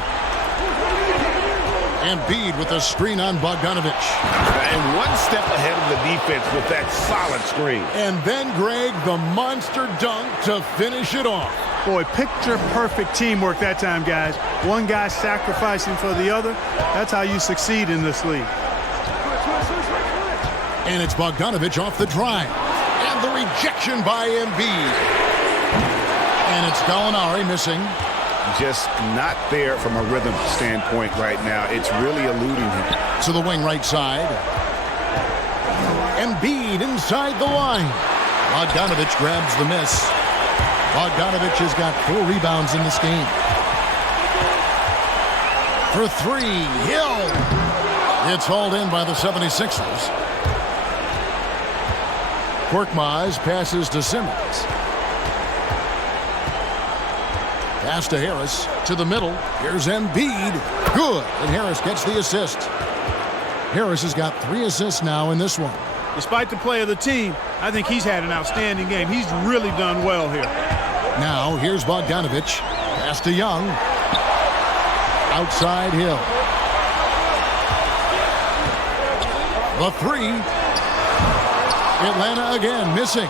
Embiid with a screen on Bogdanovich. And one step ahead of the defense with that solid screen. And then, Greg, the monster dunk to finish it off. Boy, picture-perfect teamwork that time, guys. One guy sacrificing for the other. That's how you succeed in this league. And it's Bogdanovich off the drive. And And the rejection by Embiid. And it's Gallinari missing. Just not there from a rhythm standpoint right now. It's really eluding him. To the wing right side. Embiid inside the line. Bogdanovich grabs the miss. Bogdanovich has got 4 rebounds in this game. For 3, Hill. It's hauled in by the 76ers. Korkmaz passes to Simmons. Pass to Harris, to the middle. Here's Embiid. Good. And Harris gets the assist. Harris has got 3 assists now in this one. Despite the play of the team, I think he's had an outstanding game. He's really done well here. Now, here's Bogdanovich. Pass to Young. Outside Hill. The 3. Atlanta again missing.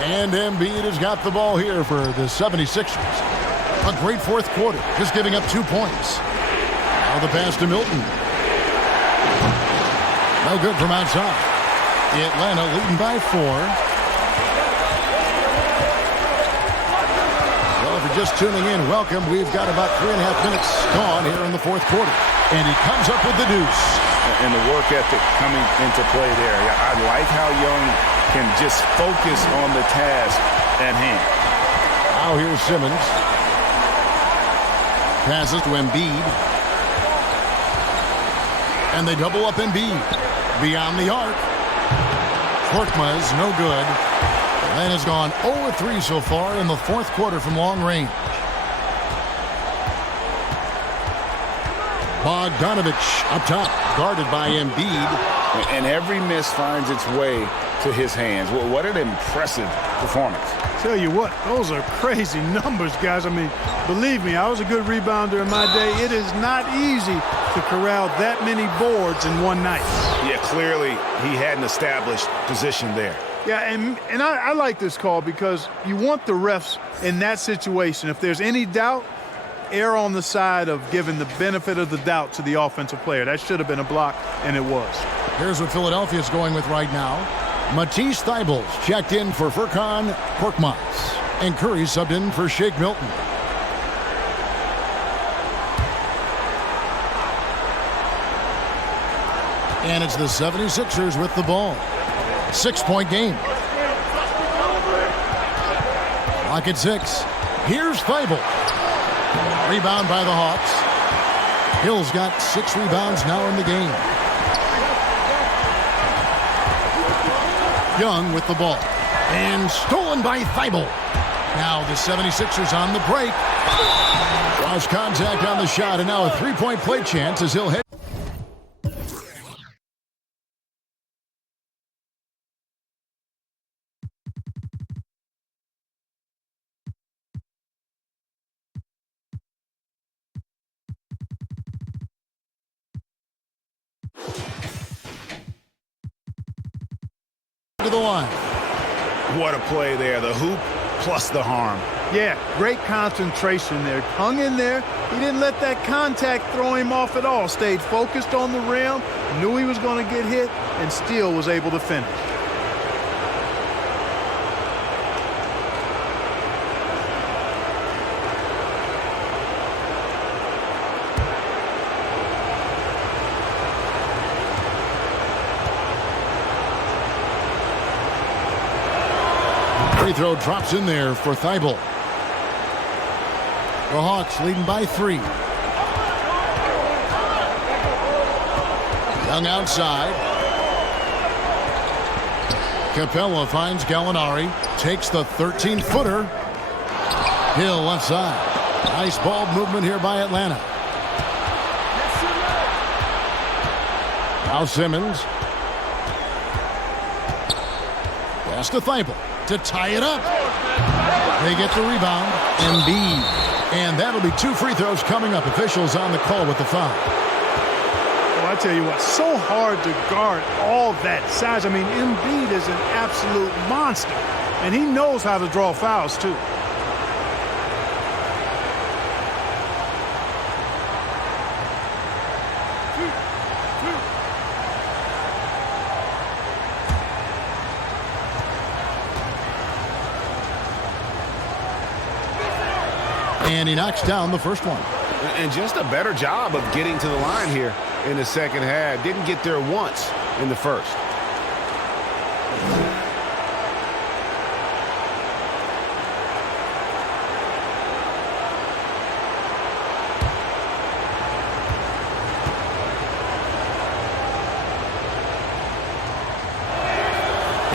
And Embiid has got the ball here for the 76ers. A great fourth quarter, just giving up 2 points. Now the pass to Milton. No good from outside. Atlanta leading by 4. Well, if you're just tuning in, welcome. We've got about 3.5 minutes gone here in the fourth quarter. And he comes up with the deuce. And the work ethic coming into play there. I like how Young can just focus on the task at hand. Now here's Simmons. Passes to Embiid. And they double up Embiid. Beyond the arc. Korkmaz, no good. Atlanta's gone 0-3 so far in the fourth quarter from long range. Bogdanovich up top, guarded by Embiid. And every miss finds its way to his hands. What an impressive performance. Tell you what, those are crazy numbers, guys. I mean, believe me, I was a good rebounder in my day. It is not easy to corral that many boards in one night. Yeah, clearly he had an established position there. Yeah, and I like this call because you want the refs in that situation. If there's any doubt, err on the side of giving the benefit of the doubt to the offensive player. That should have been a block, and it was. Here's what Philadelphia's going with right now. Matisse Thybulle checked in for Furkan Korkmaz. And Curry subbed in for Shake Milton. And it's the 76ers with the ball. 6-point game. Lock at 6. Here's Thybulle. Rebound by the Hawks. Hill's got 6 rebounds now in the game. Young with the ball. And stolen by Thybulle. Now the 76ers on the break. Lost contact on the shot, and now a 3-point play chance as he'll head. To the line. What a play there. The hoop plus the harm. Yeah, great concentration there. Hung in there. He didn't let that contact throw him off at all. Stayed focused on the rim, knew he was going to get hit, and still was able to finish. Free throw drops in there for Thybulle. The Hawks leading by 3. Young outside. Capella finds Gallinari. Takes the 13-footer. Hill left side. Nice ball movement here by Atlanta. Now Simmons. Pass to Thybulle to tie it up. They get the rebound. Embiid. And that'll be 2 free throws coming up. Officials on the call with the foul. Well, I tell you what, so hard to guard all that size. I mean, Embiid is an absolute monster. And he knows how to draw fouls, too. And he knocks down the first one. And just a better job of getting to the line here in the second half. Didn't get there once in the first.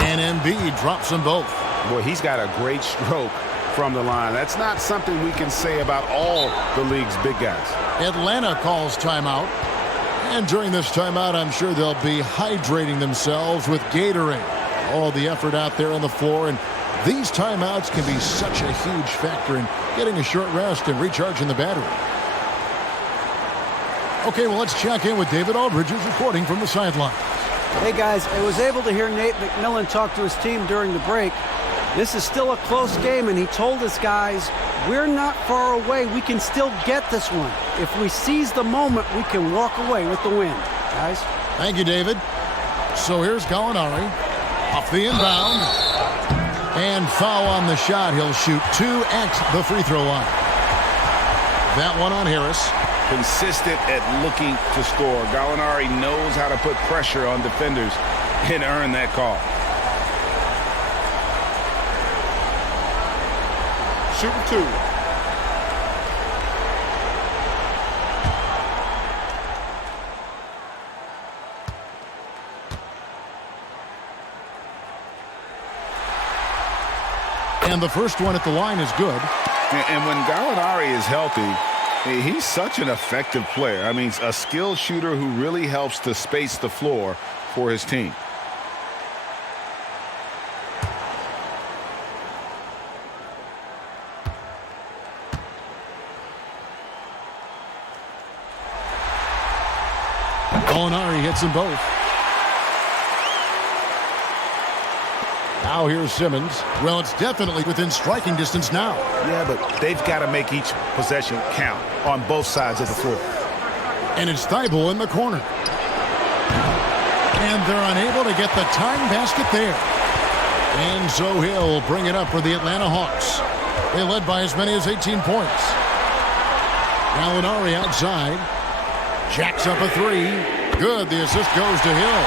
And Embiid drops them both. Boy, he's got a great stroke from the line. That's not something we can say about all the league's big guys. Atlanta calls timeout. And during this timeout, I'm sure they'll be hydrating themselves with Gatorade. All the effort out there on the floor. And these timeouts can be such a huge factor in getting a short rest and recharging the battery. Okay, well, let's check in with David Aldridge, who's reporting from the sideline. Hey, guys, I was able to hear Nate McMillan talk to his team during the break. This is still a close game, and he told us guys, we're not far away. We can still get this one. If we seize the moment, we can walk away with the win. Guys? Thank you, David. So here's Gallinari off the inbound. And foul on the shot. He'll shoot 2 at the free throw line. That one on Harris. Consistent at looking to score. Gallinari knows how to put pressure on defenders and earn that call. Shooting 2. And the first one at the line is good. And when Gallinari is healthy, he's such an effective player. I mean, a skilled shooter who really helps to space the floor for his team. Gallinari hits them both. Now here's Simmons. Well, it's definitely within striking distance now. Yeah, but they've got to make each possession count on both sides of the floor. And it's Thibault in the corner. And they're unable to get the time basket there. And so he'll bring it up for the Atlanta Hawks. They led by as many as 18 points. Gallinari outside. Jacks up a 3. Good. The assist goes to Hill.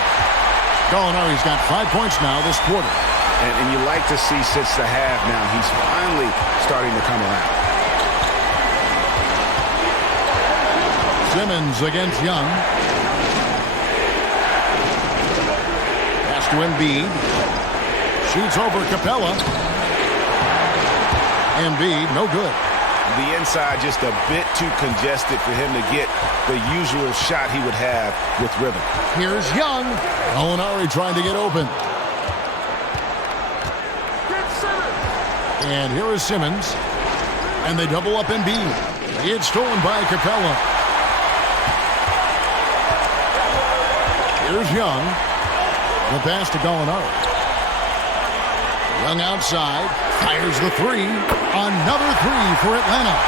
Gallinari's got 5 points now this quarter. And you like to see since the half now, he's finally starting to come around. Simmons against Young. Pass to Embiid. Shoots over Capella. Embiid, no good. The inside just a bit too congested for him to get the usual shot he would have with rhythm. Here's Young. Gallinari trying to get open. And here is Simmons. And they double up Embiid. It's stolen by Capella. Here's Young. The pass to Gallinari. Young outside. Fires the 3. Another 3 for Atlanta.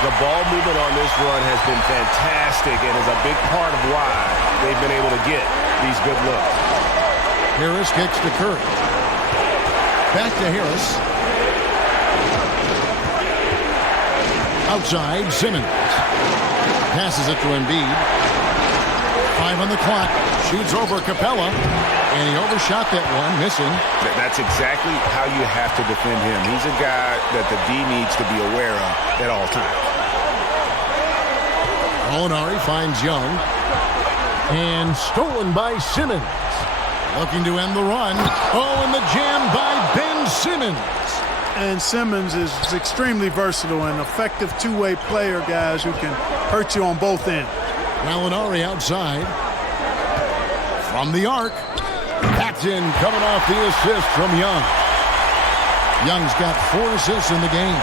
The ball movement on this run has been fantastic and is a big part of why they've been able to get these good looks. Harris kicks to Curry. Back to Harris. Outside, Simmons. Passes it to Embiid. 5 on the clock. Shoots over Capella. And he overshot that one, missing. That's exactly how you have to defend him. He's a guy that the D needs to be aware of at all times. Gallinari finds Young. And stolen by Simmons. Looking to end the run. Oh, and the jam by Ben Simmons. And Simmons is extremely versatile and effective two-way player, guys, who can hurt you on both ends. Gallinari outside. From the arc. That's in, coming off the assist from Young. Young's got 4 assists in the game.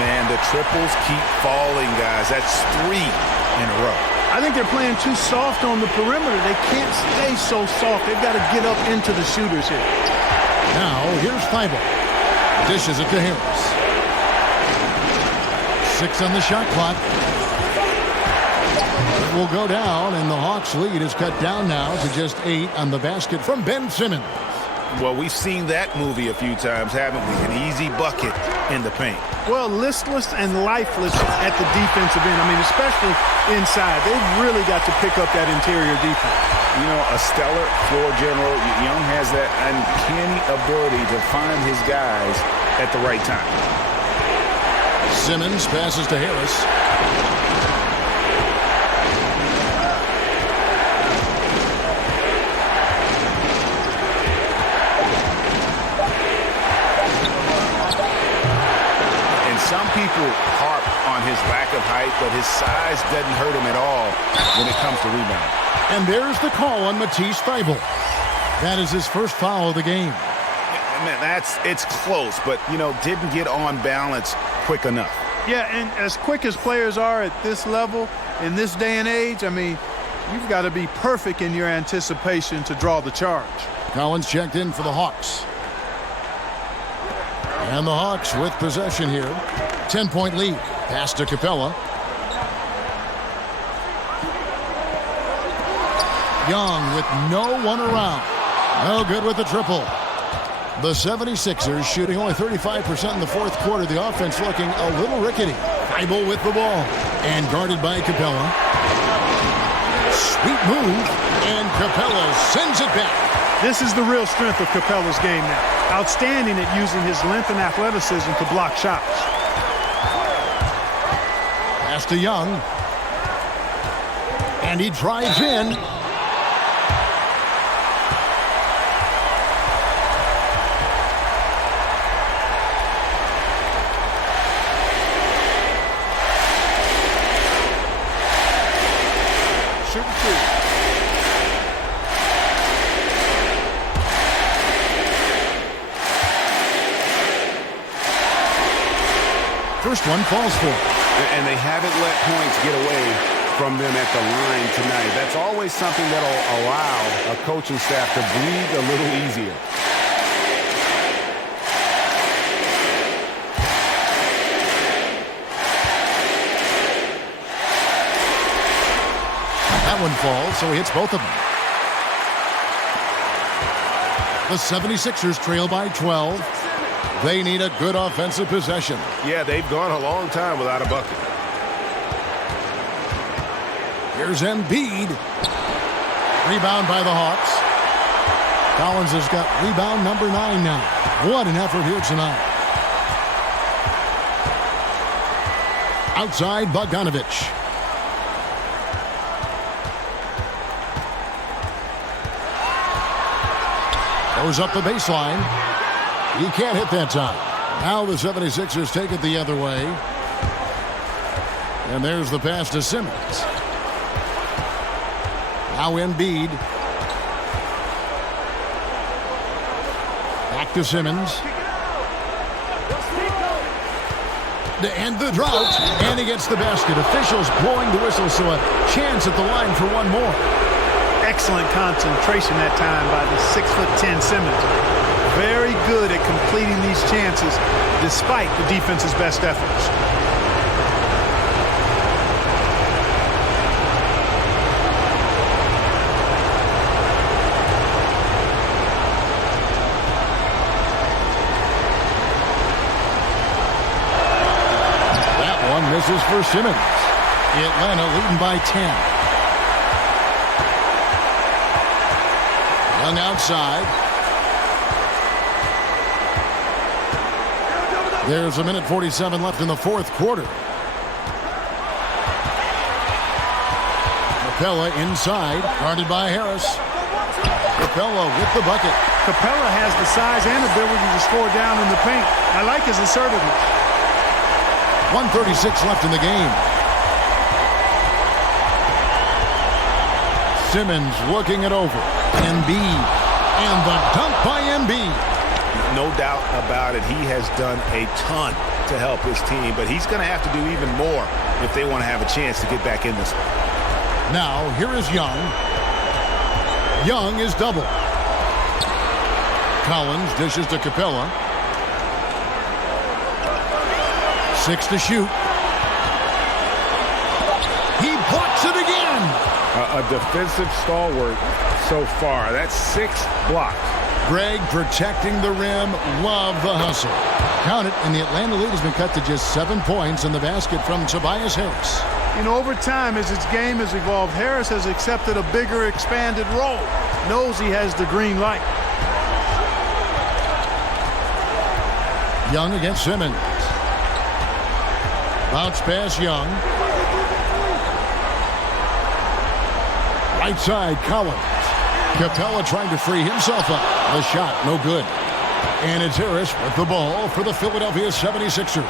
Man, the triples keep falling, guys. That's 3 in a row. I think they're playing too soft on the perimeter. They can't stay so soft. They've got to get up into the shooters here. Now, here's Thibault. Dishes it to Harris. 6 on the shot clock. It will go down, and the Hawks' lead is cut down now to just 8 on the basket from Ben Simmons. Well, we've seen that movie a few times, haven't we? An easy bucket in the paint. Well, listless and lifeless at the defensive end. I mean, especially inside. They've really got to pick up that interior defense. You know, a stellar floor general. Young has that uncanny ability to find his guys at the right time. Simmons passes to Harris. Some people harp on his lack of height, but his size doesn't hurt him at all when it comes to rebounding. And there's the call on Matisse Thybulle. That is his first foul of the game. Man, it's close, but, didn't get on balance quick enough. Yeah, and as quick as players are at this level, in this day and age, I mean, you've got to be perfect in your anticipation to draw the charge. Collins checked in for the Hawks. And the Hawks with possession here. 10-point lead. Pass to Capella. Young with no one around. No good with the triple. The 76ers shooting only 35% in the fourth quarter. The offense looking a little rickety. Thybulle with the ball. And guarded by Capella. Sweet move. And Capella sends it back. This is the real strength of Capella's game now. Outstanding at using his length and athleticism to block shots. Pass to Young. And he drives in. Shooting two. First one falls for him. And they haven't let points get away from them at the line tonight. That's always something that'll allow a coaching staff to breathe a little easier. That one falls, so he hits both of them. The 76ers trail by 12. They need a good offensive possession. Yeah, they've gone a long time without a bucket. Here's Embiid. Rebound by the Hawks. Collins has got rebound number 9 now. What an effort here tonight. Outside, Bogdanovich. Goes up the baseline. He can't hit that time. Now the 76ers take it the other way. And there's the pass to Simmons. Now Embiid. Back to Simmons. To end the drought. And he gets the basket. Officials blowing the whistle, so a chance at the line for one more. Excellent concentration that time by the 6'10" Simmons. Very good at completing these chances despite the defense's best efforts. That one misses for Simmons. Atlanta leading by 10. Young outside. There's a minute 47 left in the fourth quarter. Capella inside, guarded by Harris. Capella with the bucket. Capella has the size and ability to score down in the paint. I like his assertiveness. 1:36 left in the game. Simmons looking it over. Embiid. And the dunk by Embiid. No doubt about it. He has done a ton to help his team, but he's going to have to do even more if they want to have a chance to get back in this one. Now, here is Young. Young is double. Collins dishes to Capella. 6 to shoot. He blocks it again. A defensive stalwart so far. That's 6 blocks. Greg protecting the rim. Love the hustle. Count it, and the Atlanta lead has been cut to just 7 points in the basket from Tobias Harris. You know, over time, as his game has evolved, Harris has accepted a bigger, expanded role. Knows he has the green light. Young against Simmons. Bounce pass, Young. Right side, Collins. Capella trying to free himself up. The shot, no good. And it's Harris with the ball for the Philadelphia 76ers.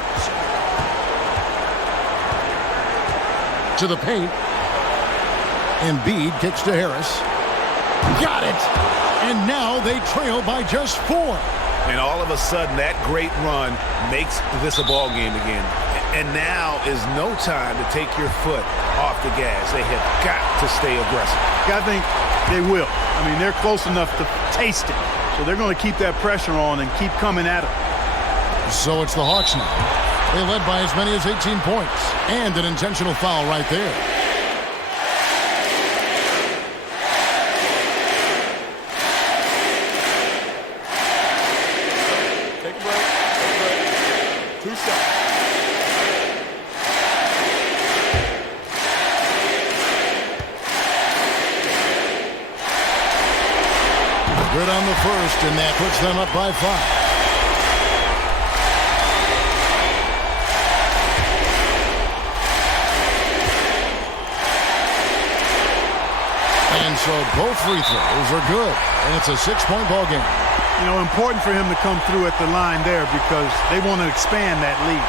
To the paint. Embiid kicks to Harris. Got it! And now they trail by just 4. And all of a sudden, that great run makes this a ball game again. And now is no time to take your foot off the gas. They have got to stay aggressive. I think they will. I mean, they're close enough to taste it. So they're going to keep that pressure on and keep coming at it. So it's the Hawks now. They led by as many as 18 points. And an intentional foul right there. Take a break. Take a break. 2 shots. Good on the first, and that puts them up by 5. And so both free throws are good, and it's a 6-point ball game. You know, important for him to come through at the line there because they want to expand that lead.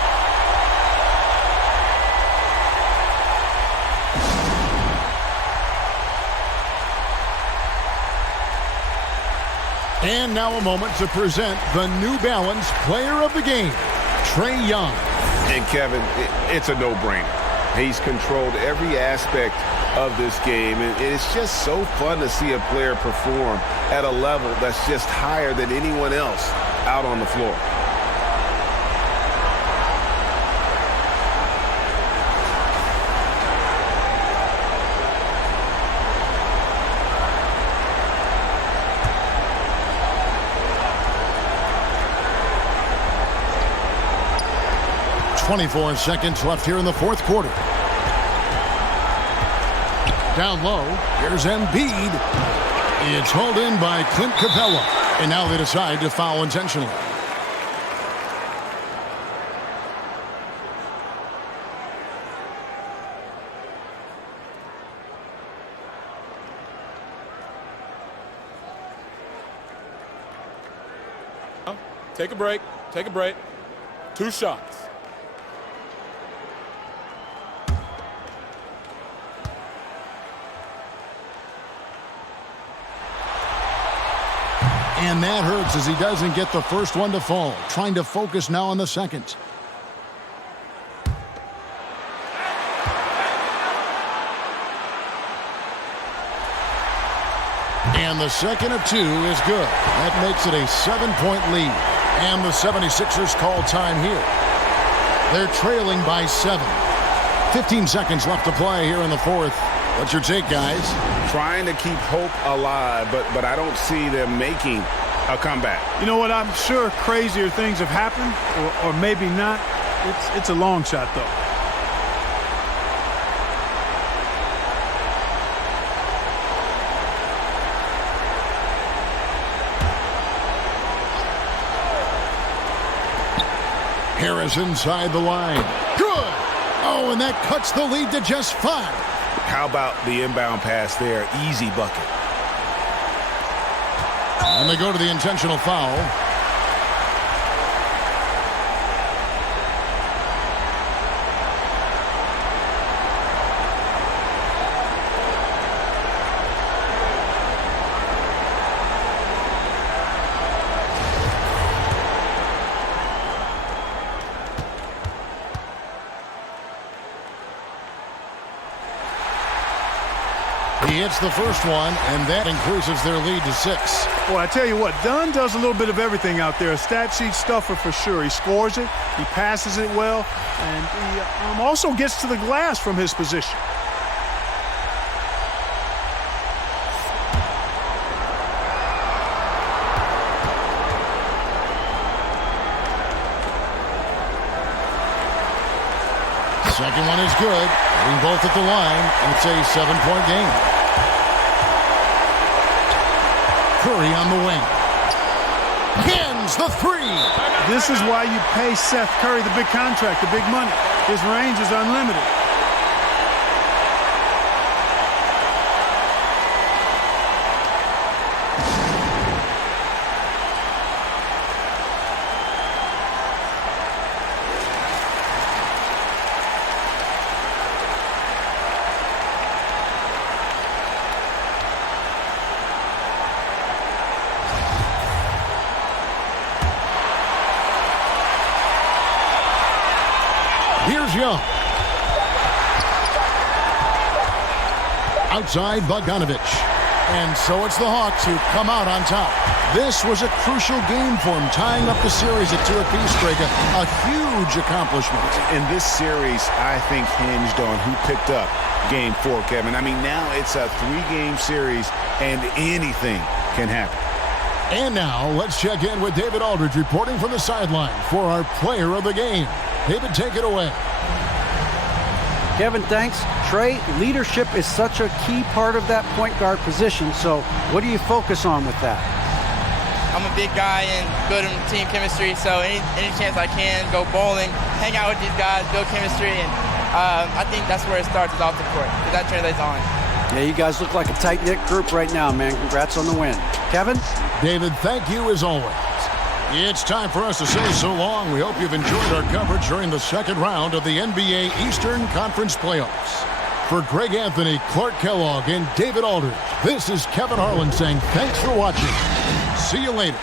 And now a moment to present the New Balance Player of the Game, Trae Young. And Kevin, it's a no-brainer. He's controlled every aspect of this game, and it's just so fun to see a player perform at a level that's just higher than anyone else out on the floor. .24 seconds left here in the fourth quarter. Down low, here's Embiid. It's hauled in by Clint Capella. And now they decide to foul intentionally. Take a break. Take a break. 2 shots. And that hurts as he doesn't get the first one to fall. Trying to focus now on the second. And the second of 2 is good. That makes it a 7-point lead. And the 76ers call time here. They're trailing by 7. 15 seconds left to play here in the fourth. What's your take, guys? Trying to keep hope alive, but I don't see them making a comeback. You know what? I'm sure crazier things have happened, or maybe not. It's a long shot, though. Harris inside the line. Good! Oh, and that cuts the lead to just 5. How about the inbound pass there? Easy bucket. And they go to the intentional foul. He hits the first one, and that increases their lead to 6. Well, I tell you what, Dunn does a little bit of everything out there. A stat sheet stuffer for sure. He scores it, he passes it well, and he also gets to the glass from his position. Second one is good. Hitting both at the line, and it's a 7-point game. Curry on the wing. Pins the three. This is why you pay Seth Curry the big contract, the big money. His range is unlimited. Here's Young. Outside Bogdanovich. And so it's the Hawks who come out on top. This was a crucial game for him, tying up the series at 2 apiece, Greg. A huge accomplishment. And this series, I think, hinged on who picked up Game 4, Kevin. I mean, now it's a 3-game series, and anything can happen. And now, let's check in with David Aldridge reporting from the sideline for our player of the game. David, take it away. Kevin, thanks. Trey, leadership is such a key part of that point guard position, so what do you focus on with that? I'm a big guy and good in team chemistry, so any chance I can, go bowling, hang out with these guys, build chemistry, and I think that's where it starts is off the court, because that translates on. Yeah, you guys look like a tight-knit group right now, man. Congrats on the win. Kevin? David, thank you as always. It's time for us to say so long. We hope you've enjoyed our coverage during the second round of the NBA Eastern Conference Playoffs. For Greg Anthony, Clark Kellogg, and David Aldridge, this is Kevin Harlan saying thanks for watching. See you later.